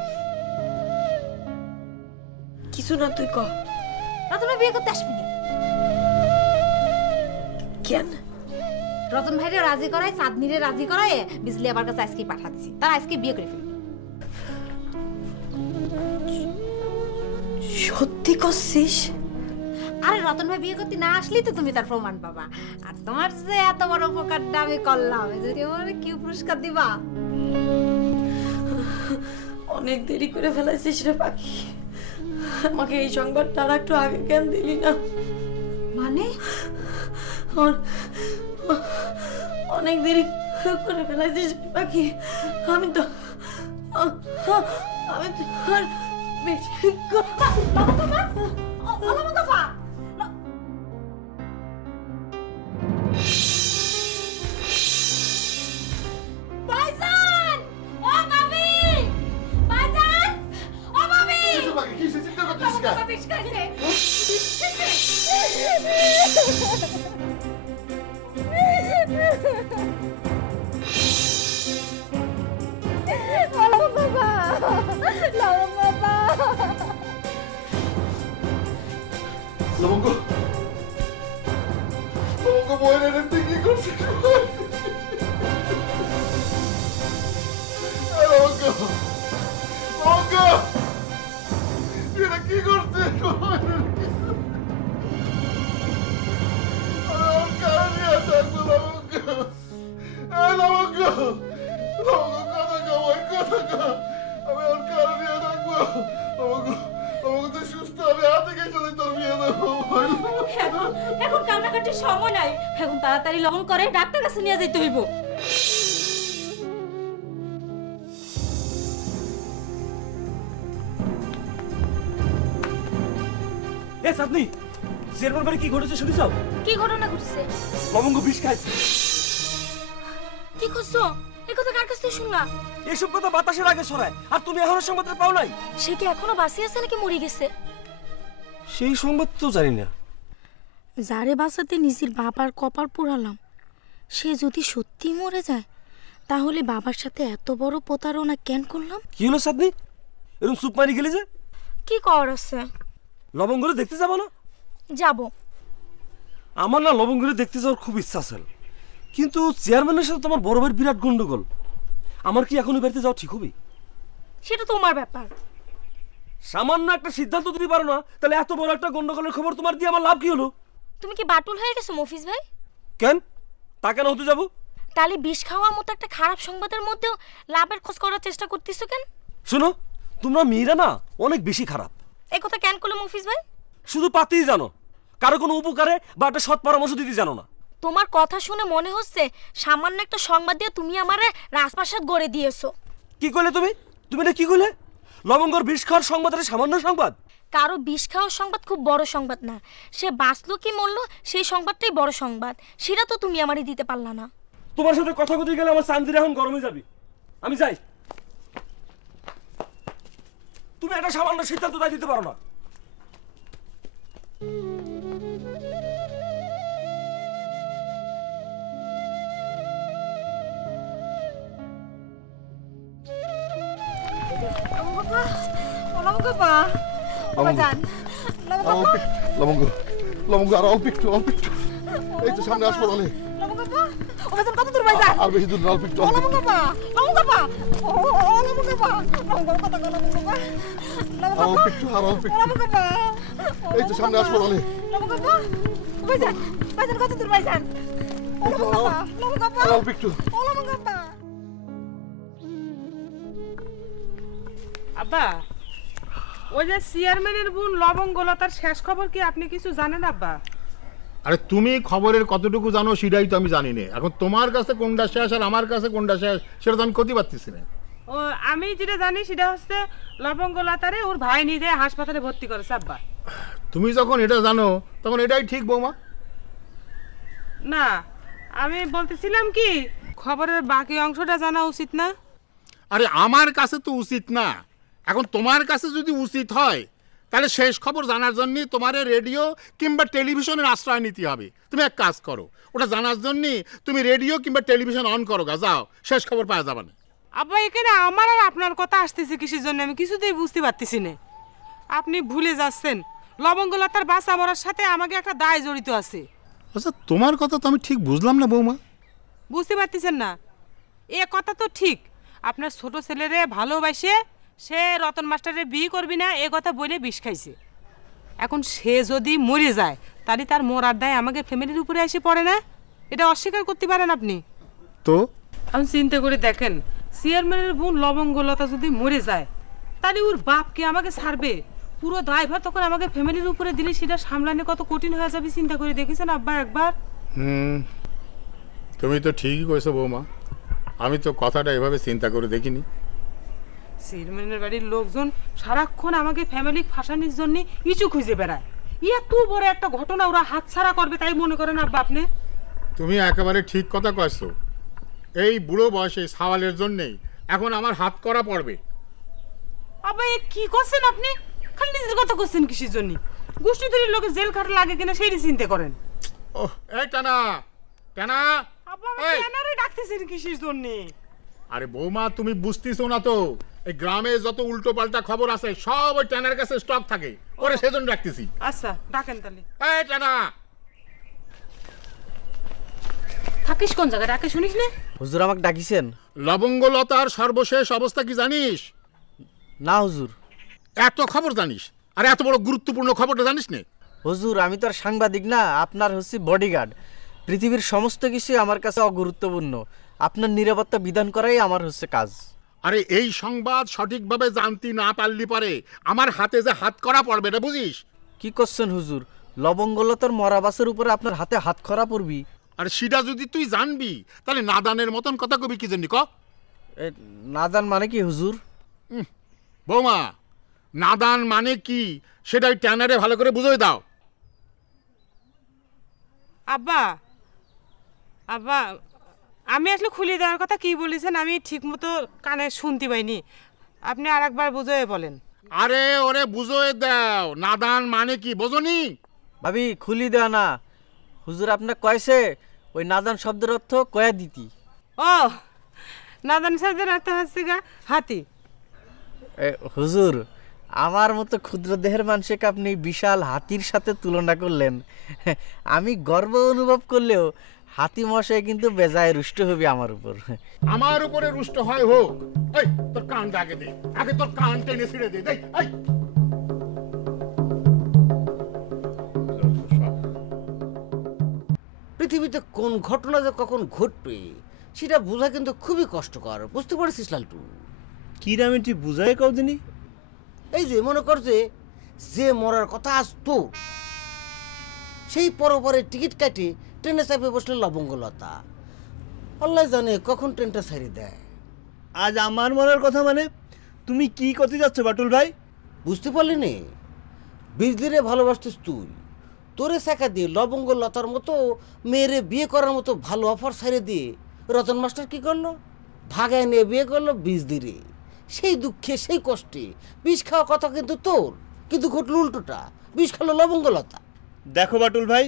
কিছু না, তুই কহ। রতন বিয়ে করতে আসবি না কেন? রতন ভাইরে রাজি করাই, চাঁদনিরে রাজি করাই বিজলি আবার কাছে আজকে পাঠা দিছি, তারা আজকে বিয়ে করে ফেলবে। সত্যি করছিস? আরে রতন ভাই বিয়ে করতে না আসলেই তো তুমি তার প্রমাণ পাবা। আর তোমার যে এত বড় উপকারটা আমি করলাম, যদি আমার কি পুরস্কার দিবা? অনেক দেরি করে ফেলাইছিস রে পাখি, আমাকে এই সংবাদটা আর একটু আগে কেন দিলি না? মানে অনেক দেরি করে ফেলাইছিস পাখি, আমি তো আর বেশি লবঙ্গ লবঙ্গ বইয়ের তুই কি করছিস? লবঙ্গ লবঙ্গ এটা কি করছিস? লবঙ্গ কথা কমাই কথা কা, আমি ওর কারণ নিয়ে থাকবো। লবঙ্গ লবঙ্গ তুই সুস্থ হবে, হাতে গেছে তোর বিয়ে দেবো। এখন কান্নাকাটির সময় নাই, এখন তাড়াতাড়ি লবণ করে ডাক্তার কাছে নিয়ে যেতে হইব। এ চাঁদনি চেয়ারম্যান বাড়ি কি ঘটেছে শুনেছ? কি ঘটনা ঘটেছে? লবঙ্গ বিষ খাইছে। কি করছো? এই কথা কার কাছ থেকে শুনলা? এসব কথা বাতাসের আগে ছড়ায়, আর তুমি এখনো সংবাদ পাও নাই? সে কি এখনো বাঁচিয়ে আছে নাকি মরে গেছে? সেই সংবাদ তো জানি না। যারে বাঁচাতে নিজের বাবার কপাল পোড়ালাম, সে যদি সত্যি মরে যায়, তাহলে বাবার সাথে এত বড় প্রতারণা কেন করলাম? কি হলো সাদনি, এরকম চুপ মারি গেলে যে? কি কর আছে? লবঙ্গরে দেখতে যাবো না? যাব। আমার না লবঙ্গরে দেখতে যাওয়ার খুব ইচ্ছা আছে, কিন্তু চেয়ারম্যানের সাথে তোমার বড় ভাইয়ের বিরাট গন্ডগোল। আমার কি এখন বাড়িতে যাওয়া ঠিক হবে? সেটা তোমার ব্যাপার। সামান্য একটা সিদ্ধান্ত দিতে পারো না, তাহলে এত বড় একটা গন্ডগোলের খবর তোমার দিয়ে আমার লাভ কি হলো? তুমি কি বাটুল হয়ে গেছো মফিজ ভাই? কেন তা কেন হতে যাবো? তাহলে বিষ খাওয়ার মতো একটা খারাপ সংবাদের মধ্যেও লাভের খোঁজ করার চেষ্টা করতেছো কেন? শোনো, তোমরা মেয়েরা না অনেক বেশি খারাপ। এই কথা কেন করলে মফিজ ভাই? শুধু পাতেই জানো, কারো কোনো উপকারে বা একটা সৎ পরামর্শ দিতে জানো না। তোমার কথা শুনে মনে হচ্ছে সামান্য একটা সংবাদ দিয়ে তুমি আমারে রাজপ্রাসাদ গড়ে দিয়েছো। কি কইলে তুমি? তুমি না কি কইলে? লবঙ্গর বিষ খাওয়ার সংবাদের সামান্য সংবাদ? কারো বিষ খাওয়ার সংবাদ খুব বড় সংবাদ না, সে বাঁচলো কি মরলো সেই সংবাদটাই বড় সংবাদ। সেটা তো তুমি আমারই দিতে পারলা না। তোমার সাথে কথা বলতে গেলে আমার চান্দির এখন গরমে যাবে। আমি যাই। তুমি একটা সামান্য সিদ্ধান্ত তাই দিতে পারো না। লবঙ্গ লবঙ্গ আর অল্প একটু অল্প একটু, এই তো সামনে হাসপাতালে। কত দূর ভাই যান? আর বেশি দূর না, অল্প একটু অল্প একটু। অল্প একটু আর অল্প একটু, এই তো সামনে হাসপাতালে। কত দূর ভাই যান? অল্প একটু। আব্বা, ওই যে চেয়ারম্যানের বোন লবঙ্গলতার শেষ খবর কি আপনি কিছু জানেন আব্বা? আরে তুমি খবরের কতটুকু জানো সেটাই তো আমি জানি না। এখন তোমার কাছে কোনটা শেষ আর আমার কাছে কোনটা শেষ সেটা তো আমি করতে পারতেছি না। ও আমি যেটা জানি সেটা হচ্ছে লবঙ্গলতারে ওর ভাই নিয়ে হাসপাতালে ভর্তি করেছে আব্বা। তুমি যখন এটা জানো তখন এটাই ঠিক বৌমা। না, আমি বলতেছিলাম কি খবরের বাকি অংশটা জানা উচিত না? আরে আমার কাছে তো উচিত না, এখন তোমার কাছে যদি উচিত হয় তাহলে শেষ খবর জানার জন্য তোমার রেডিও কিংবা টেলিভিশনের আশ্রয় নিতে হবে। তুমি এক কাজ করো, ওটা জানার জন্য তুমি রেডিও কিংবা টেলিভিশন অন করো গা, যাও শেষ খবর পাওয়া যাবে না। আব্বা, এখানে আমার আর আপনার কথা আসতেছে কিসের জন্য আমি কিছুতেই বুঝতে পারতেছি না। আপনি ভুলে যাচ্ছেন লবঙ্গলতার বাঁচা মরার সাথে আমাকে একটা দায় জড়িত আছে। আচ্ছা, তোমার কথা তো আমি ঠিক বুঝলাম না বৌমা। বুঝতে পারতেছেন না? এ কথা তো ঠিক, আপনার ছোট ছেলেরে ভালোবাসে সে রতন মাস্টারের বিয়ে করবি না এ কথা বলে বিষ খাইছে। এখন সে যদি মরে যায় তাহলে তার মরার দায় আমাকে ফ্যামিলির উপরে এসে পড়ে না? এটা অস্বীকার করতে পারেন আপনি? তো আপনি চিন্তা করে দেখেন, চেয়ারম্যানের বোন লবঙ্গলতা যদি মরে যায় তাহলে ওর বাপকে আমাকে ছাড়বে, পুরো দায়ভার তখন আমাকে ফ্যামিলির উপরে দিলে সেটা সামলানো কত কঠিন হয়ে যাবে চিন্তা করে দেখেছেন আব্বা একবার? তুমি তো ঠিকই কইছো বৌমা, আমি তো কথাটা এভাবে চিন্তা করে দেখিনি। চেয়ারম্যানের বাড়ির লোকজন সারাক্ষণ আমাকে ফ্যামিলি ফাঁসানোর জন্য ইস্যু খুঁজে বেড়ায়। এত বড় একটা ঘটনা ওরা হাতছাড়া করবে তাই মনে করেন আব্বা আপনি? তুমি একেবারে ঠিক কথা কইছো। এই বুড়ো বয়সে সাওয়ালের জন্যই এখন আমার হাত করা পড়বে। আব্বা এ কি করছেন আপনি? খালি নিজের কথা করছেন কিসের জন্য? গোষ্ঠী তৈরির লোকে জেল খাটা লাগে কিনা সেই চিন্তা করেন। ও এই টানা টানা, আব্বা কেনারে ডাকতেছেন কিসের জন্য? আরে বৌমা তুমি বুঝতেছো না তো, এই গ্রামে যত উল্টো পাল্টা খবর আছে সব ওই টানার কাছে স্টক থাকে, ওরে সেজন্য ডাকতেছি। আচ্ছা ডাকেন তাহলে। এই টানা, থাকিস কোন জায়গায় ডাকে শুনিস না? হুজুর আমাকে ডাকিছেন? লবঙ্গলতার সর্বশেষ অবস্থা কি জানিস? না হুজুর। এত খবর জানিস আর এত বড় গুরুত্বপূর্ণ খবরটা জানিস না? হুজুর আমি তো আর সাংবাদিক না, আপনার হচ্ছে বডিগার্ড। পৃথিবীর সমস্ত কিছু আমার কাছে অগুরুত্বপূর্ণ, আপনার নিরাপত্তা বিধান করাই আমার হচ্ছে কাজ। আরে এই সংবাদ সঠিকভাবে জানতে না পারলি পারে আমার হাতে যে হাত করা পড়বে না, বুঝিস? কি করছেন হুজুর? লবঙ্গলতার মরাবাসের উপরে আপনার হাতে হাত খরা পড়বি? আর সেটা যদি তুই জানবি তাহলে নাদানের মতন কথা কবি কি জন্য ক? নাদান মানে কি হুজুর? বৌমা, নাদান মানে কি সেটাই ট্যানারে ভালো করে বুঝিয়ে দাও। আব্বা আব্বা আমি আসলে খুলে দেওয়ার কথা কি বলেছেন আমি ঠিক মতো কানে শুনতে পাইনি, আপনি আর একবার বুঝিয়ে বলেন। আরে ওরে বুঝিয়ে দাও, নাদান মানে কি বোঝনি? ভাবি খুলি দেওয়া না, হুজুর আপনার কয়েছে ওই নাদান শব্দের অর্থ কয়া দিতি। ও নাদান শব্দের অর্থ হচ্ছে গা হাতি। হুজুর আমার মতো ক্ষুদ্র দেহের মানুষকে আপনি বিশাল হাতির সাথে তুলনা করলেন, আমি গর্ব অনুভব করলেও হাতি মশাই কিন্তু বেজায় রুষ্ট হবে আমার উপর। আমার উপরে রুষ্ট হয় হোক, এই তোর কানটা আগে দে, আগে তোর কান টেনে ছিঁড়ে দে। এই পৃথিবীতে কোন ঘটনা যে কখন ঘটবে সেটা বোঝা কিন্তু খুবই কষ্টকর, বুঝতে পারছিস লালটু? কি রামে তুই বুঝাই কাউ দিনি? এই যে মনে কর যে মরার কথা আজ তো সেই পরে টিকিট কাটে ট্রেনে চাপে বসলে লবঙ্গলতা, আল্লাহ জানে কখন ট্রেনটা ছেড়ে দেয়। আজ আমার মরার কথা মানে তুমি কি করতে যাচ্ছ বাটুল ভাই? বুঝতে পারলি নে, বিজলিরে ভালোবাসতিস তুই, তোরে শেখা দিয়ে লবঙ্গলতার মতো মেয়েরে বিয়ে করার মতো ভালো অফার ছেড়ে দিয়ে রতন মাস্টার কি করলো? ভাগায় নিয়ে বিয়ে করলো বিজলিরে। সেই দুঃখে সেই কষ্টে বিষ খাওয়া কথা কিন্তু তোর, কিন্তু ঘটল উল্টোটা, বিষ খালো লবঙ্গলতা। দেখো বাটুল ভাই,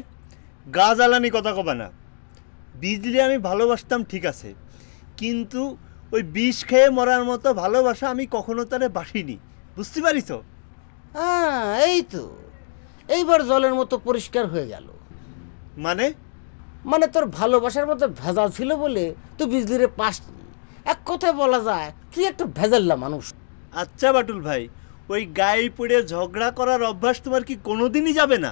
গা জ্বালানি কথা কবা না। বিজলি আমি ভালোবাসতাম ঠিক আছে, কিন্তু ওই বিষ খেয়ে মরার মতো ভালোবাসা আমি কখনো তারে বাসিনি, বুঝতে পারিস? হ্যাঁ এই তো এইবার জলের মতো পরিষ্কার হয়ে গেল। মানে তোর ভালোবাসার মতো ভেজাল ছিল বলে তুই বিজলিরে পাসনি, এক কথায় বলা যায় তুই একটা ভেজাল্লা মানুষ। আচ্ছা বাটুল ভাই, ওই গায়ে পড়ে ঝগড়া করার অভ্যাস তোমার কি কোনোদিনই যাবে না?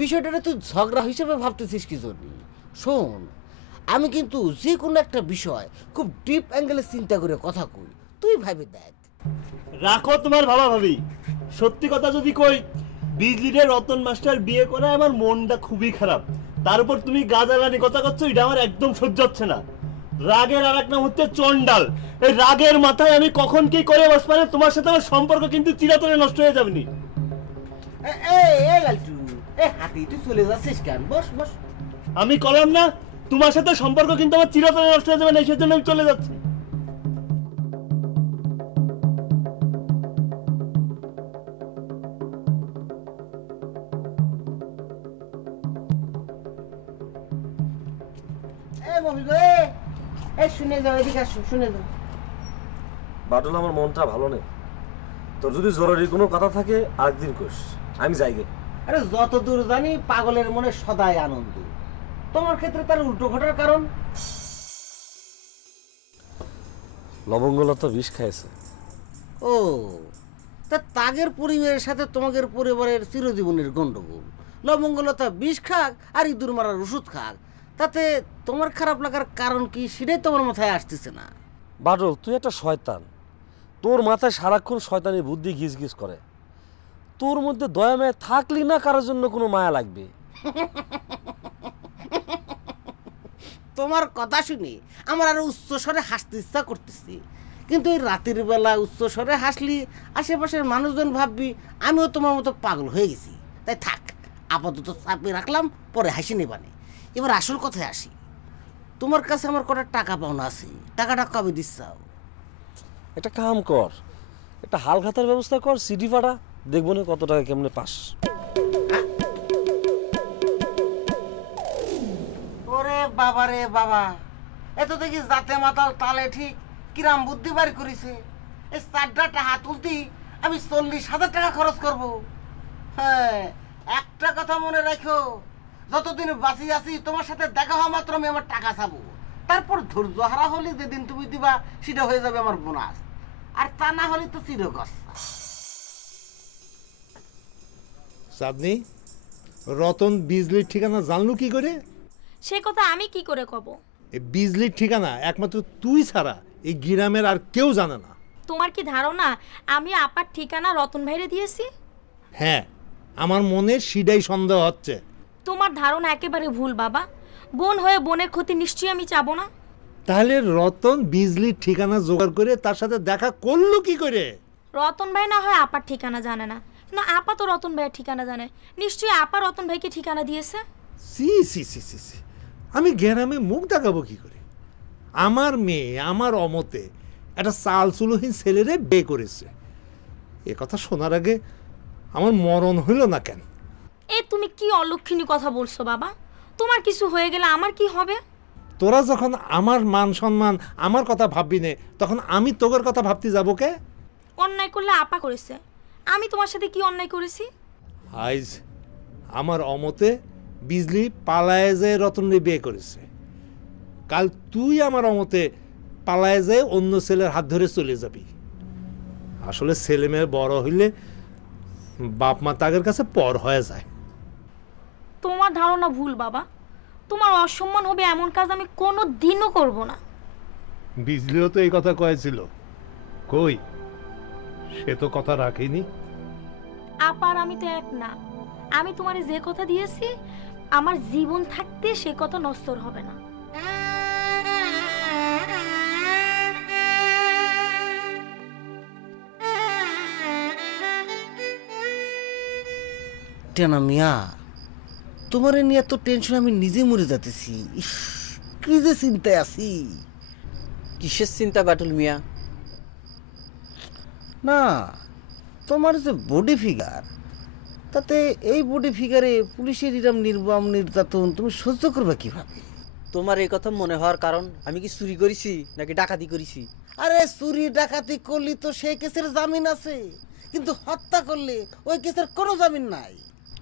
বিষয়টা তুই ঝগড়া হিসেবে ভাবতেছিস কি জন্য? শোন, আমি কিন্তু যে কোনো একটা বিষয় খুব ডিপ অ্যাঙ্গেলে চিন্তা করে কথা কই, তুই ভাবি দেখ। রাখো তোমার ভাবা ভাবি, সত্যি কথা যদি কই, বিজলিরে রতন মাস্টার বিয়ে করা আমার মনটা খুবই খারাপ, তার উপর তুমি গাজালানি কথা করছো, এটা আমার একদম সহ্য হচ্ছে না। রাগের আর এক নাম হচ্ছে চন্ডাল, এই রাগের মাথায় আমি কখন কি করে বসবো না, তোমার সাথে আমার সম্পর্ক কিন্তু চিরাতরে নষ্ট হয়ে যাবে নি। হাতি তুই চলে যাচ্ছিস কেন? বস বস। আমি করলাম না, তোমার সাথে সম্পর্ক কিন্তু আমার চিরতরে নষ্ট হয়ে যাবে না, সেজন্য আমি চলে যাচ্ছি। বাটুল আমার মনটা ভালো নেই, তোর যদি জরুরি কোনো কথা থাকে আরেকদিন কোস, আমি যাইগে। আরে যতদূর জানি পাগলের মনে সদাই আনন্দ, তোমার ক্ষেত্রে তার উল্টো ঘটার কারণ? লবঙ্গলতা বিষ খাইছে। ও তা তাগের পরিবারের সাথে তোমাদের পরিবারের চিরজীবনের গন্ডগোল, লবঙ্গলতা বিষ খাক আর ইঁদুর মারার ওষুধ খাক, তাতে তোমার খারাপ লাগার কারণ কি সেটাই তোমার মাথায় আসতেছে না। বাটুল তুই একটা শয়তান, তোর মাথায় সারাক্ষণ শয়তানি বুদ্ধি ঘিস ঘিস করে, তোর মধ্যে দয়া মায়া থাকলি না কারোর জন্য কোনো মায়া লাগবে। তোমার কথা শুনে আমার আরো উচ্চস্বরে হাসতে ইচ্ছা করতেছে, কিন্তু এই রাতের বেলা উচ্চস্বরে হাসলি আশেপাশের মানুষজন ভাববি আমিও তোমার মতো পাগল হয়ে গেছি, তাই থাক আপাতত চাপিয়ে রাখলাম, পরে হাসি নেবানে। এবার আসল কথায় আসি, তোমার কাছে আমার কটা টাকা পাওনা আছে, টাকাটা কবে দিচ্ছাও? একটা কাম কর, একটা হাল খাতার ব্যবস্থা কর, সিডি পাঠা, দেখবো না কত টাকা কেমনে পাস। ওরে বাবা রে বাবা, এত দেখি জাতে মাতাল তালে ঠিক কিরাম বুদ্ধি বাড়ি করেছে। এই 4টা টাকা তুলতি আমি 40,000 টাকা খরচ করব। হ্যাঁ একটা কথা মনে রাখো, যতদিন বাঁচি আছি তোমার সাথে দেখা হওয়া মাত্র আমি আমার টাকা চাবো, তারপর ধৈর্য হারা হলে যেদিন তুমি দিবা সেটা হয়ে যাবে আমার বোনাস, আর তা না হলে তো চিরগস। চাঁদনি, রতন বিজলির ঠিকানা জানলো কি করে? সে কথা আমি কি করে কব? এই বিজলির ঠিকানা একমাত্র তুই ছাড়া এই গ্রামের আর কেউ জানে না। তোমার কি ধারণা আমি আপার ঠিকানা রতন ভাইরে দিয়েছি? হ্যাঁ, আমার মনে সেটাই সন্দেহ হচ্ছে। তোমার ধারণা একেবারে ভুল বাবা, বোন হয়ে বোনের ক্ষতি নিশ্চয়ই আমি চাবো না। তাহলে রতন বিজলির ঠিকানা জোগাড় করে তার সাথে দেখা করলো কি করে? রতন ভাই না হয় আপার ঠিকানা জানে না, কিন্তু আপা তো রতন ভাইয়ের ঠিকানা জানে, নিশ্চয়ই আপা রতন ভাইকে ঠিকানা দিয়েছে। সি সি সি সি সি, আমি গ্রামে মুখ দেখাবো কি করে? আমার মেয়ে আমার অমতে একটা চাল চুলোহীন ছেলেরে বিয়ে করেছে, এ কথা শোনার আগে আমার মরণ হইল না কেন? এ তুমি কি অলক্ষিনী কথা বলছো বাবা? তোমার কিছু হয়ে গেলে আমার কি হবে? তোরা যখন আমার মান সম্মান আমার কথা ভাববি না, তখন আমি তোর কথা ভাবতে যাবো কে? অন্যায় করলে আপা করেছে, আমি তোমার সাথে কি অন্যায় করেছি? আইজ আমার অমতে বিজলি পালায় যায় রতনরে বিয়ে করেছে, কাল তুই আমার অমতে পালায় যায় অন্য ছেলের হাত ধরে চলে যাবি। আসলে ছেলে মেয়ে বড় হইলে বাপ মা তাদের কাছে পর হয়ে যায়। তোমার ধারণা ভুল বাবা, তোমার অসম্মান হবে এমন কাজ আমি কোনো দিনও করব না। বিজলিও তো এই কথা কয়েছিল, কই সে তো কথা রাখেনি। আপার আমি তো এক না, আমি তোমারে যে কথা দিয়েছি আমার জীবন থাকতে সে কথা নষ্টর হবে না। টেনা মিয়া, তোমার নিয়ে এত টেনশন আমি নিজে মরে যাতেছি। ইস, কি যে চিন্তায় আছি। কিসের চিন্তা বাটুল মিয়া? না, তোমার যে বডি ফিগার, তাতে এই বডি ফিগারে পুলিশের এরম নির্মম নির্যাতন তুমি সহ্য করবে কিভাবে? তোমার এই কথা মনে হওয়ার কারণ আমি কি চুরি করেছি নাকি ডাকাতি করেছি? আরে চুরি ডাকাতি করলি তো সেই কেসের জামিন আছে, কিন্তু হত্যা করলে ওই কেসের কোনো জামিন নাই।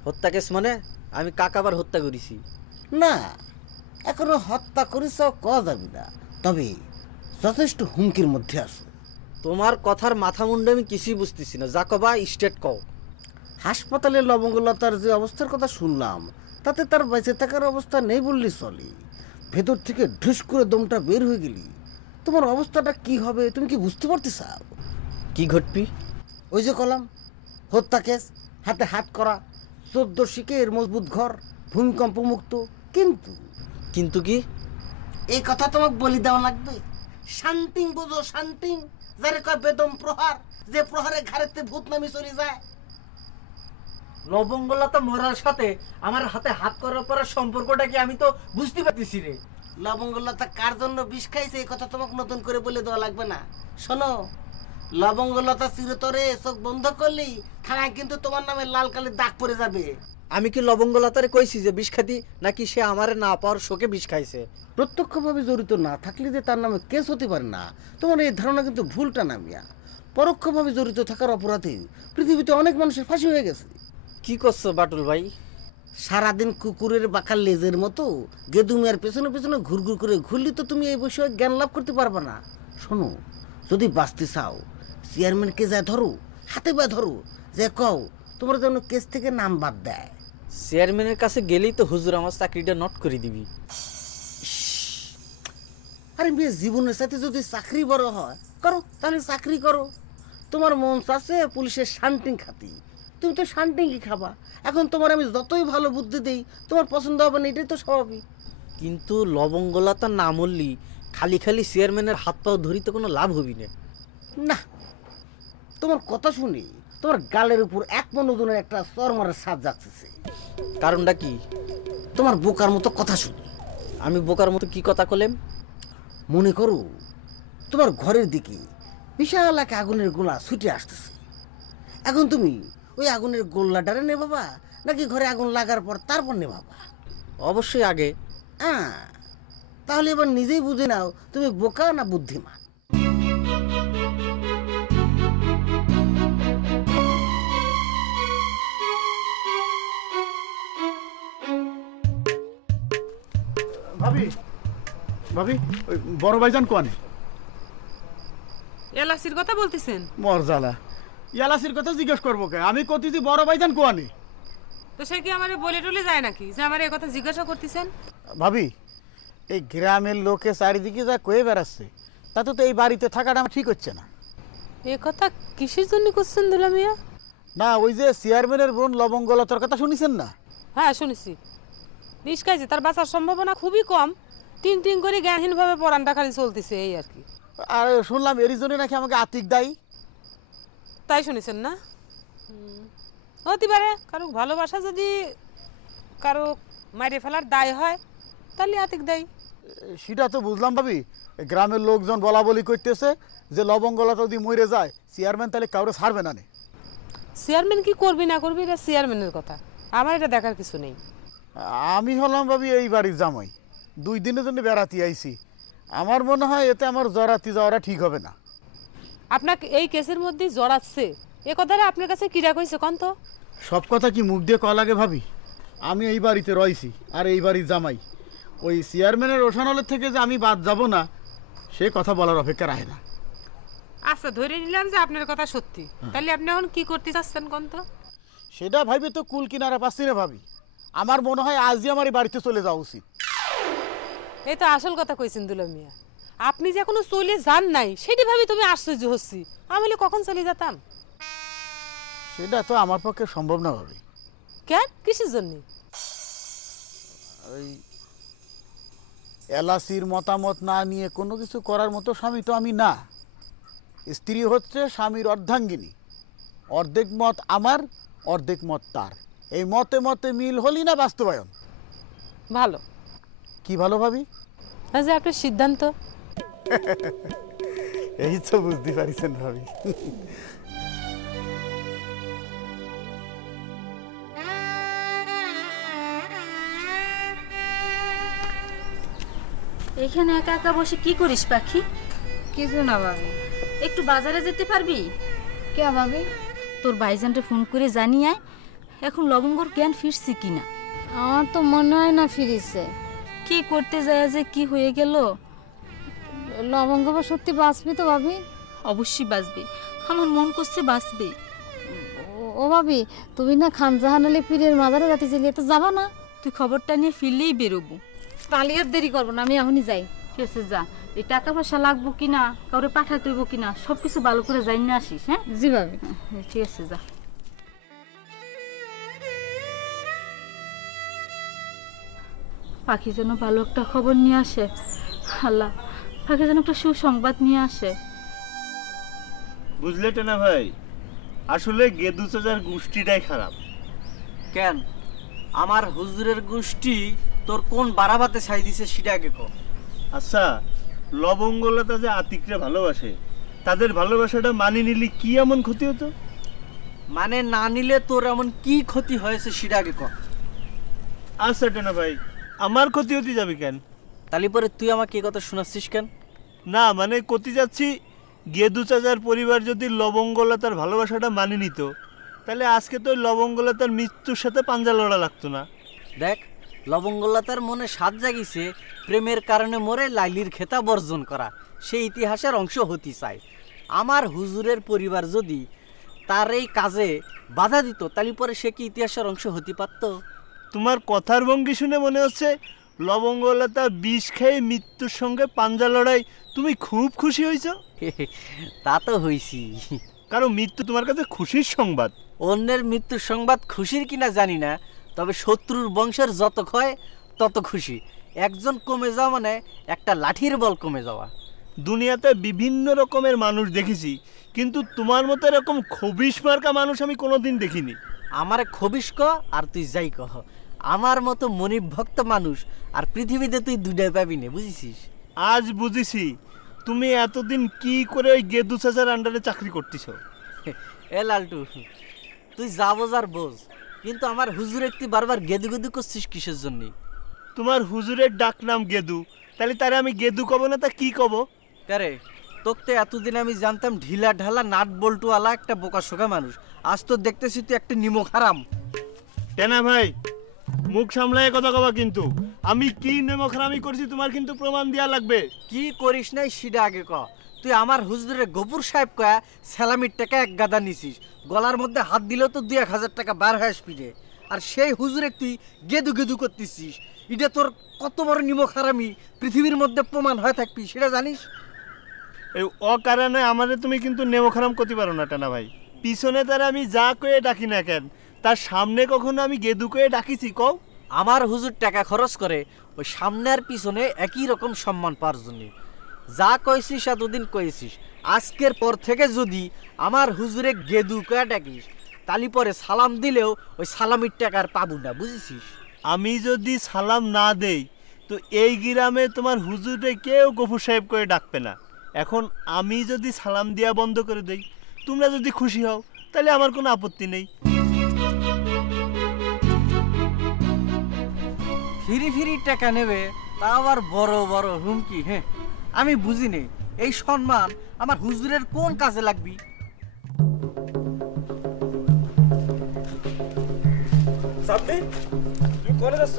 হত্যা কেস মানে আমি কাকাবার হত্যা করেছি? না, এখনো হত্যা করিস কওয়া যাবে না, তবে যথেষ্ট হুমকির মধ্যে আছে। তোমার কথার মাথা মুন্ডে আমি কিছুই বুঝতেছি না, যা কবা স্টেট কও। হাসপাতালে লবঙ্গলতার যে অবস্থার কথা শুনলাম, তাতে তার বেঁচে থাকার অবস্থা নেই বললি চলে। ভেতর থেকে ঢুস করে দমটা বের হয়ে গেলি, তোমার অবস্থাটা কি হবে তুমি কি বুঝতে পারতেছ? কি ঘটবি? ওই যে কলাম, হত্যা কেস, হাতে হাত করা, 14 শিকের মজবুত ঘর, ভূমিকম্প মুক্ত। কিন্তু কিন্তু কি? এই কথা তোমাকে বলি দেওয়া লাগবে। শান্তিং বোঝো, শান্তিং, যারে কয় বেদম প্রহার, যে প্রহারে ঘাড়েতে ভূত নামি চলে যায়। লবঙ্গলতা মরার সাথে আমার হাতে হাত করার পরের সম্পর্কটা কি আমি তো বুঝতে পারতেছি রে। লবঙ্গলতা কার জন্য বিষ খাইছে এই কথা তোমাকে নতুন করে বলে দেওয়া লাগবে না। শোনো, লবঙ্গলতা চিরতরে চোখ বন্ধ করলি থানায় কিন্তু তোমার নামে লাল কালির দাগ পড়ে যাবে। আমি কি লবঙ্গলতারে কইছি যে বিষ খাতি, নাকি সে আমারে না পাওয়ার শোকে বিষ খাইছে? প্রত্যক্ষভাবে জড়িত না থাকলে যে তার নামে কেস হতে পারে না, তোমার এই ধারণা কিন্তু ভুলটা নামিয়া। পরোক্ষভাবে জড়িত থাকার অপরাধে পৃথিবীতে অনেক মানুষের ফাঁসি হয়ে গেছে। কি করছো বাটুল ভাই? সারাদিন কুকুরের বাঁকার লেজের মতো গেদুমিয়ার পেছনে পেছনে ঘুরঘুর করে ঘুরলি তো তুমি এই বিষয়ে জ্ঞান লাভ করতে পারবে না। শোনো, যদি বাঁচতে চাও চেয়ারম্যানকে যা ধরো, হাতে বা ধরো, যে কও তোমার জন্য কেস থেকে নাম বাদ দেয়। চেয়ারম্যানের কাছে গেলেই তো হুজুর আমার চাকরিটা নট করে দিবি। আরে মেয়ে, জীবনের সাথে যদি চাকরি বড় হয় করো, তাহলে চাকরি করো। তোমার মন চাচ্ছে পুলিশের শান্তিং খাতি, তুমি তো শান্তিংই খাবা। এখন তোমার আমি যতই ভালো বুদ্ধি দেই তোমার পছন্দ হবে না, এটাই তো স্বাভাবিক। কিন্তু লবঙ্গলতা না মরলি খালি খালি চেয়ারম্যানের হাত পাও ধরি তো কোনো লাভ হবি না। না, তোমার কথা শুনি তোমার গালের উপর এক মনোজনের একটা চরমারের স্বাদ যাচ্ছে। কারণটা কি? তোমার বোকার মতো কথা শুনি। আমি বোকার মতো কি কথা কলেম? মনে করো তোমার ঘরের দিকে বিশাল এক আগুনের গোলা ছুটে আসতেছে। এখন তুমি ওই আগুনের গোল্লাটারে নেবাবা নাকি ঘরে আগুন লাগার পর তারপর নেবাবা? অবশ্যই আগে। হ্যাঁ, তাহলে এবার নিজেই বুঝে নাও তুমি বোকা না বুদ্ধিমান। ভাবি, ভাবি, ওই বড় ভাইজান কোয়ানে? এলাসির কথা বলতেছেন? মরজালা, এলাসির কথা জিজ্ঞেস করবো কে? আমি কতিছি বড় ভাইজান কোয়ানে? তো সে কি আমারে বলে টলে যায় নাকি যে আমার এই কথা জিজ্ঞাসা করতেছেন? ভাবি, এই গ্রামের লোকে চারিদিকে যা কয়ে বেড়াচ্ছে, তাতে তো এই বাড়িতে থাকাটা আমার ঠিক হচ্ছে না। এ কথা কিসের জন্য করছেন দুলা মিয়া? না, ওই যে চেয়ারম্যানের বোন লবঙ্গলতার কথা শুনেছেন না? হ্যাঁ শুনেছি। বিষ খাইছে, তার বাঁচার সম্ভাবনা খুবই কম। টিং টিং করে জ্ঞানহীনভাবে পড়ানটা খালি চলতেছে, এই আর কি। আর শুনলাম এরই জন্য নাকি আমাকে আতিক দায়ী। তাই শুনেছেন না? হতে পারে। কারো ভালোবাসা যদি কারো মারে ফেলার দায় হয় তাহলে আতিক দেয়। সেটা তো বুঝলাম ভাবি, গ্রামের লোকজন বলা বলি করতেছে যে লবঙ্গলতা যদি মরে যায় চেয়ারম্যান তাহলে কাউরে ছাড়বে না। চেয়ারম্যান কি করবি না করবি এটা চেয়ারম্যানের কথা, আমার এটা দেখার কিছু নেই। আমি হলাম ভাবি এই বাড়ির জামাই, 2 দিনের জন্য বেড়াতে আইছি। আমার মনে হয় এতে আমার জড়াতে যাওয়াটা ঠিক হবে না। আপনাকে এই কেসের মধ্যে জড়াচ্ছে এ কথাটা আপনার কাছে কিরা কইছে কোন তো? সব কথা কি মুখ দিয়ে কওয়া লাগে ভাবি? আমি এই বাড়িতে রয়েছি আর এই বাড়ির জামাই, ওই চেয়ারম্যানের রোশানলের থেকে যে আমি বাদ যাব না সে কথা বলার অপেক্ষা রাখে না। আচ্ছা ধরে নিলাম যে আপনার কথা সত্যি, তাহলে আপনি এখন কি করতে চাচ্ছেন কোন তো? সেটা ভাবি তো কুল কিনারা পাচ্ছি না ভাবি। আমার মনে হয় আজই আমার এই বাড়িতে চলে যাওয়া উচিত। এই তো আসল কথা কইছেন দুলাল মিয়া, আপনি যে এখনো চলে যান নাই সেটি ভাবি তুমি আশ্চর্য হচ্ছি। আমি কখন চলে যেতাম? সেটা তো আমার পক্ষে সম্ভব না ভাবি। কেন, কিসের জন্য? ওই এলাসির মতামত না নিয়ে কোনো কিছু করার মতো স্বামী তো আমি না। স্ত্রী হচ্ছে স্বামীর অর্ধাঙ্গিনী, অর্ধেক মত আমার অর্ধেক মত তার, এই মতে মতে মিল হলি না বাস্তবায়ন। ভালো। কি ভালো ভাবি? যে আপনার সিদ্ধান্ত। এই তো বুঝতে পারিছেন ভাবি। এখানে একা একা বসে কি করিস পাখি? কিছু না ভাবি। একটু বাজারে যেতে পারবি? কে ভাবি? তোর ভাইজানকে ফোন করে জানিয়ে এখন লবঙ্গর জ্ঞান ফিরছে কিনা। আমার তো মনে হয় না ফিরিছে। কি করতে যায় যে কি হয়ে গেল? লবঙ্গ সত্যি বাঁচবি তো ভাবি? অবশ্যই বাঁচবে, আমার মন করছে বাঁচবে। ও ভাবি, তুমি না খানজাহান আলী পীরের মাজারে যাতে চাইলে তো যাবা না? তুই খবরটা নিয়ে ফিরলেই বেরোবো। তাহলে আর দেরি করবো না, আমি এখনই যাই। কেসে যা, এই টাকা পয়সা লাগবো কিনা, কাউরে পাঠাতে হইব কিনা, সবকিছু ভালো করে যাই না আসিস। হ্যাঁ জি ভাবি। ঠিক আছে যা। পাখি যেন ভালো একটা খবর নিয়ে আসে। আল্লাহ, পাখি যেন একটা সুসংবাদ নিয়ে আসে। বুঝলে টেনা ভাই, আসলে গেদু চাচার গোষ্ঠীটাই খারাপ। কেন, আমার হুজুরের গোষ্ঠী তোর কোন বারাবাতে ছাই দিছে সেটা আগে কও। আচ্ছা, লবঙ্গলতা যে আতিকরে ভালোবাসে, তাদের ভালোবাসাটা মানি নিলি কি এমন ক্ষতি হতো? মানে না নিলে তোর এমন কি ক্ষতি হয়েছে সেটা আগে কও। আচ্ছা টেনা ভাই, আমার ক্ষতি হতে যাবে কেন? তালি পরে তুই আমাকে এই কথা শোনাচ্ছিস কেন? না মানে করতে যাচ্ছি, গেদু চাচার পরিবার যদি লবঙ্গলতার ভালোবাসাটা মানি নিত, তাহলে আজকে তো লবঙ্গলতার মৃত্যুর সাথে পাঞ্জা লড়া লাগতো না। দেখ, লবঙ্গলতার মনে স্বাদ জাগিছে প্রেমের কারণে মরে লাইলির খেতা বর্জন করা, সেই ইতিহাসের অংশ হতে চায়। আমার হুজুরের পরিবার যদি তার এই কাজে বাধা দিত, তাহলে পরে সে কি ইতিহাসের অংশ হতে পারত? তোমার কথার ভঙ্গি শুনে মনে হচ্ছে লবঙ্গলতা বিষ খেয়ে মৃত্যুর সঙ্গে পাঞ্জা লড়াই তুমি খুব খুশি হয়েছ। তা তো হইছি, কারণ মৃত্যু তোমার কাছে খুশির সংবাদ। অন্যের মৃত্যুর সংবাদ খুশির কিনা জানি না, তবে শত্রুর বংশের যত ক্ষয় তত খুশি। একজন কমে যাওয়া মানে একটা লাঠির বল কমে যাওয়া। দুনিয়াতে বিভিন্ন রকমের মানুষ দেখেছি, কিন্তু তোমার মতো এরকম খবিশ মার্কা মানুষ আমি কোনোদিন দেখিনি। আমারে খবিশ ক আর তুই যাই কহ, আমার মতো মনিব ভক্ত মানুষ আর পৃথিবীতে তুই দুটাই পাবি না, বুঝেছিস? আজ বুঝেছি তুমি এতদিন কি করে ওই গেদু চাচার আন্ডারে চাকরি করতেছ। এ লালটু, তুই যা বোঝার বোঝ, কিন্তু আমার হুজুরের তুই বারবার গেদু গেদু করছিস কিসের জন্য? তোমার হুজুরের ডাক নাম গেদু, তাহলে তারে আমি গেদু কব না তা কি কব? কারে তোকে এতদিন আমি জানতাম ঢিলা ঢালা নাট বল্টুওয়ালা একটা বোকা শোকা মানুষ, আজ তো দেখতেছি তুই একটা নিমক হারাম। টেনা ভাই, মুখ সামলায় কথা কবা, কিন্তু আমি কি নিমক হারামি করছি তোমার কিন্তু প্রমাণ দেওয়া লাগবে। কি করিস নাই সেটা আগে ক। তুই আমার হুজুরের গফুর সাহেব কয়া স্যালামির টাকা এক গাদা নিছিস, গলার মধ্যে হাত দিলেও তো 2-1000 টাকা বার হয়ে আসবি, আর সেই হুজুরে তুই গেদু গেদু করতেছিস। এটা তোর কত বড় নিমক হারামি পৃথিবীর মধ্যে প্রমাণ হয়ে থাকবি সেটা জানিস? এই অকারণে আমাদের তুমি কিন্তু নিমক হারাম করতে পারো না টেনা ভাই। পিছনে তারা আমি যা কয়ে ডাকি না কেন, তার সামনে কখনো আমি গেদু কয়ে ডাকিছি কও? আমার হুজুর টাকা খরচ করে ওই সামনে আর পিছনে একই রকম সম্মান পাওয়ার জন্য। যা কইছিস এতদিন কইছিস, আজকের পর থেকে যদি আমার হুজুরে গেদু কয়ে ডাকিস, তালি পরে সালাম দিলেও ওই সালামির টাকা আর পাবো না, বুঝেছিস? আমি যদি সালাম না দেই তো এই গ্রামে তোমার হুজুরে কেউ গফুর সাহেব করে ডাকবে না। এখন আমি যদি সালাম দেওয়া বন্ধ করে দেই, তোমরা যদি খুশি হও তাহলে আমার কোনো আপত্তি নেই। ফিরি ফিরি টাকা নেবে, তা আবার বড় বড় হুমকি। হ্যাঁ, আমি বুঝিনি এই সম্মান আমার হুজুরের কোন কাজে লাগবে। সাথী, তুমি কোনে যাচ্ছ?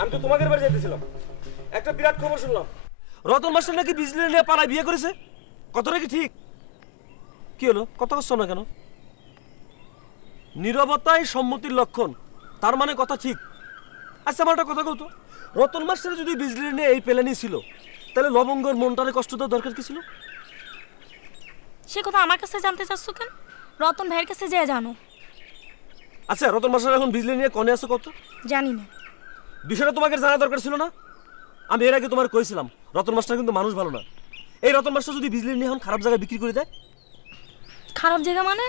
আমি তো তোমাদের বাড়ি যাইতেছিলাম। একটা বিরাট খবর শুনলাম, রতন মাস্টার নাকি বিজলি নিয়ে পাড়ায় বিয়ে করেছে। কথাটা কি ঠিক? কি হলো, কথা করছো না কেন? নীরবতাই সম্মতির লক্ষণ, তার মানে কথা ঠিক। আচ্ছা আমার একটা কথা কও তো, রতন মাস্টার যদি বিজলি নিয়ে এই প্ল্যানই ছিল, তাহলে লবঙ্গর মনটারে কষ্ট দেওয়ার দরকার কি ছিল? সে কথা আমার কাছে জানতে চাচ্ছ কেন? রতন ভাইয়ের কাছে যেয়ে জানো। আচ্ছা রতন মাস্টার এখন বিজলি নিয়ে কনে আছো কত? জানি না। বিষয়টা তোমাকে জানা দরকার ছিল না? আমি এর আগে তোমার কইছিলাম রতন মাস্টার কিন্তু মানুষ ভালো না। এই রতন মাস্টার যদি বিজলি নিয়ে এখন খারাপ জায়গায় বিক্রি করে দেয়? খারাপ জায়গা মানে?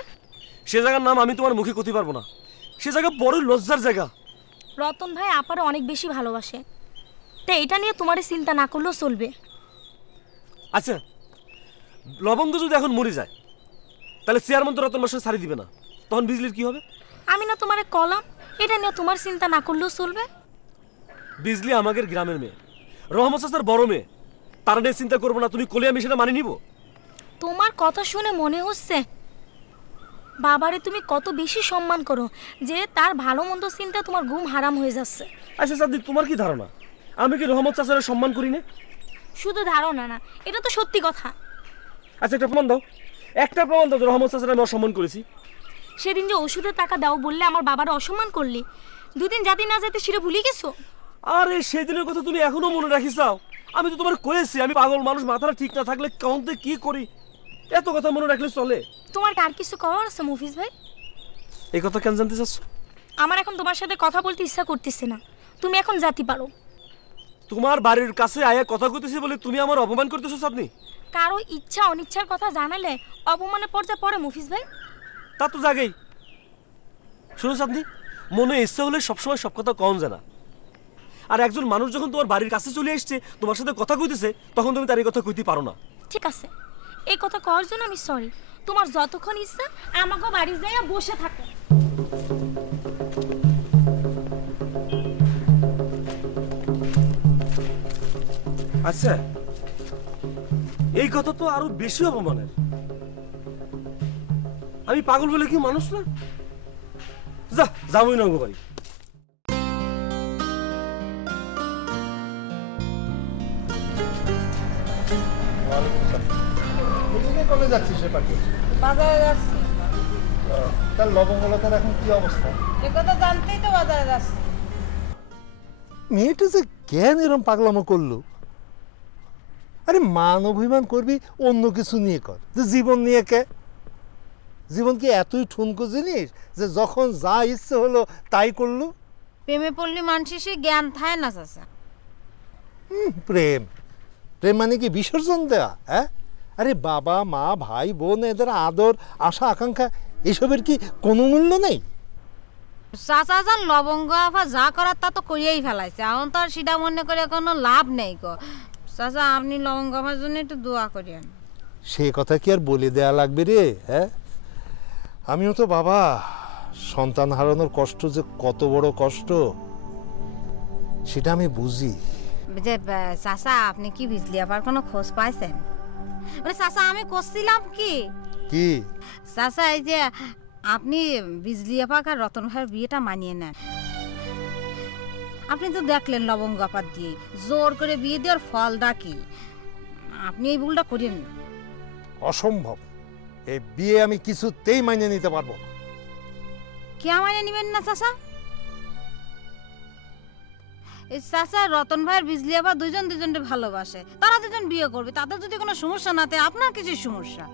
সে জায়গার নাম আমি তোমার মুখে করতে পারবো না। সে জায়গা বড় লজ্জার জায়গা। রতন ভাই আপারে অনেক বেশি ভালোবাসে, তাই এটা নিয়ে তোমারই চিন্তা না করলেও চলবে। আচ্ছা লবঙ্গ যদি এখন মরে যায়, তাহলে চেয়ারম্যান তো রতন মাস্টার ছাড়ি দিবে না, তখন বিজলির কি হবে? আমি না তোমারে কলাম, এটা নিয়ে তোমার চিন্তা না করলেও চলবে। বিজলি আমাদের গ্রামের মেয়ে, রহমত চাচার বড় মেয়ে, তার নিয়ে চিন্তা করবো না তুমি কলে আমি সেটা মানি নিব? তোমার কথা শুনে মনে হচ্ছে বাবারে তুমি কত বেশি সম্মান করো যে তার ভালো মন্দ চিন্তা তোমার ঘুম হারাম হয়ে যাচ্ছে। আচ্ছা সাদিক, তোমার কি ধারণা আমি কি রহমত চাচার সম্মান করি না? শুধু ধারণা না, এটা তো সত্যি কথা। আচ্ছা একটা প্রমাণ দাও, একটা প্রমাণ দাও যে রহমত চাচার আমি অসম্মান করেছি। সেদিন যে ওষুধের টাকা দাও বললে আমার বাবারে অসম্মান করলি, দুদিন যাতে না যেতে সেটা ভুলে গেছো? আরে সেদিনের কথা তুমি এখনো মনে রাখিস? আমি তো তোমার কয়েছি আমি পাগল মানুষ, মাথাটা ঠিক না থাকলে কাউন্টে কি করি, এত কথা মনে রাখলে চলে? তোমার কার কিছু করার আছে মফিজ ভাই? এই কথা কেন জানতে চাচ্ছ? আমার এখন তোমার সাথে কথা বলতে ইচ্ছা করতেছে না, তুমি এখন যেতে পারো। তোমার বাড়ির কাছে আয়া কথা কইতেছি বলে তুমি আমার অপমান করতেছো আপনি? কারো ইচ্ছা অনিচ্ছার কথা জানালে অপমানে পর্যায়ে পড়ে মফিজ ভাই। তা তো জাগেই। শুনো আপনি, মনে ইচ্ছা হলে সবসময় সব কথা কম জানা। আর একজন মানুষ যখন তোমার বাড়ির কাছে চলে এসছে, তোমার সাথে কথা কইতেছে, তখন তুমি তার এই কথা কইতে পারো না। ঠিক আছে, এই কথা কওয়ার জন্য আমি সরি। তোমার যতক্ষণ ইচ্ছা আমাকে বাড়ি যাইয়া বসে থাকো। আচ্ছা এই কথা তো আরো বেশি অপমানের। আমি পাগল বলে কি মানুষ না? যা যাবই না বাড়ি। কবে যাচ্ছিস রে পাখি? বাজারে যাচ্ছি। তার লবঙ্গলতার এখন কি অবস্থা? এ কথা জানতেই তো বাজারে যাচ্ছি। মেয়েটা যে জ্ঞান এরম পাগলামো করলো। আরে মান অভিমান করবি অন্য কিছু নিয়ে কর, যে জীবন নিয়ে কে? জীবন কি এতই ঠুনকো জিনিস যে যখন যা ইচ্ছে হলো তাই করলো? প্রেমে পড়লে মানুষের জ্ঞান থাকে না চাচা। প্রেম প্রেম মানে কি বিসর্জন দেয়া? হ্যাঁ, আরে বাবা মা ভাই বোন এদের আদর আশা আকাঙ্ক্ষা এসবের কি কোনো মূল্য নেই? চাচা যান লবঙ্গ আফা যা করার তা তো করিয়াই ফেলাইছে, এখন তো আর সেটা মনে করে কোনো লাভ নেই গো। চাচা আপনি লবঙ্গ আফার জন্য একটু দোয়া করিয়েন। সে কথা কি আর বলে দেয়া লাগবে রে? হ্যাঁ, আমিও তো বাবা, সন্তান হারানোর কষ্ট যে কত বড় কষ্ট সেটা আমি বুঝি। যে চাচা আপনি কি বিজলি আবার কোনো খোঁজ পাইছেন? মানে চাচা আমি করছিলাম কি কি চাচা, এই যে আপনি বিজলি আপাক আর রতন ভাইয়ের বিয়েটা মানিয়ে নেন। আপনি তো দেখলেন লবঙ্গ আপাত দিয়ে জোর করে বিয়ে দেওয়ার ফলটা কি? আপনি এই ভুলটা করেন না। অসম্ভব, এই বিয়ে আমি কিছুতেই মানিয়ে নিতে পারবো না। কে মানিয়ে নিবেন না চাচা? এই চাচা রতন ভাইয়ের বিজলি আপা দুজন দুজনকে ভালোবাসে, তারা দুজন বিয়ে করবে, তাদের যদি কোনো সমস্যা না থাকে আপনার কিছু সমস্যা?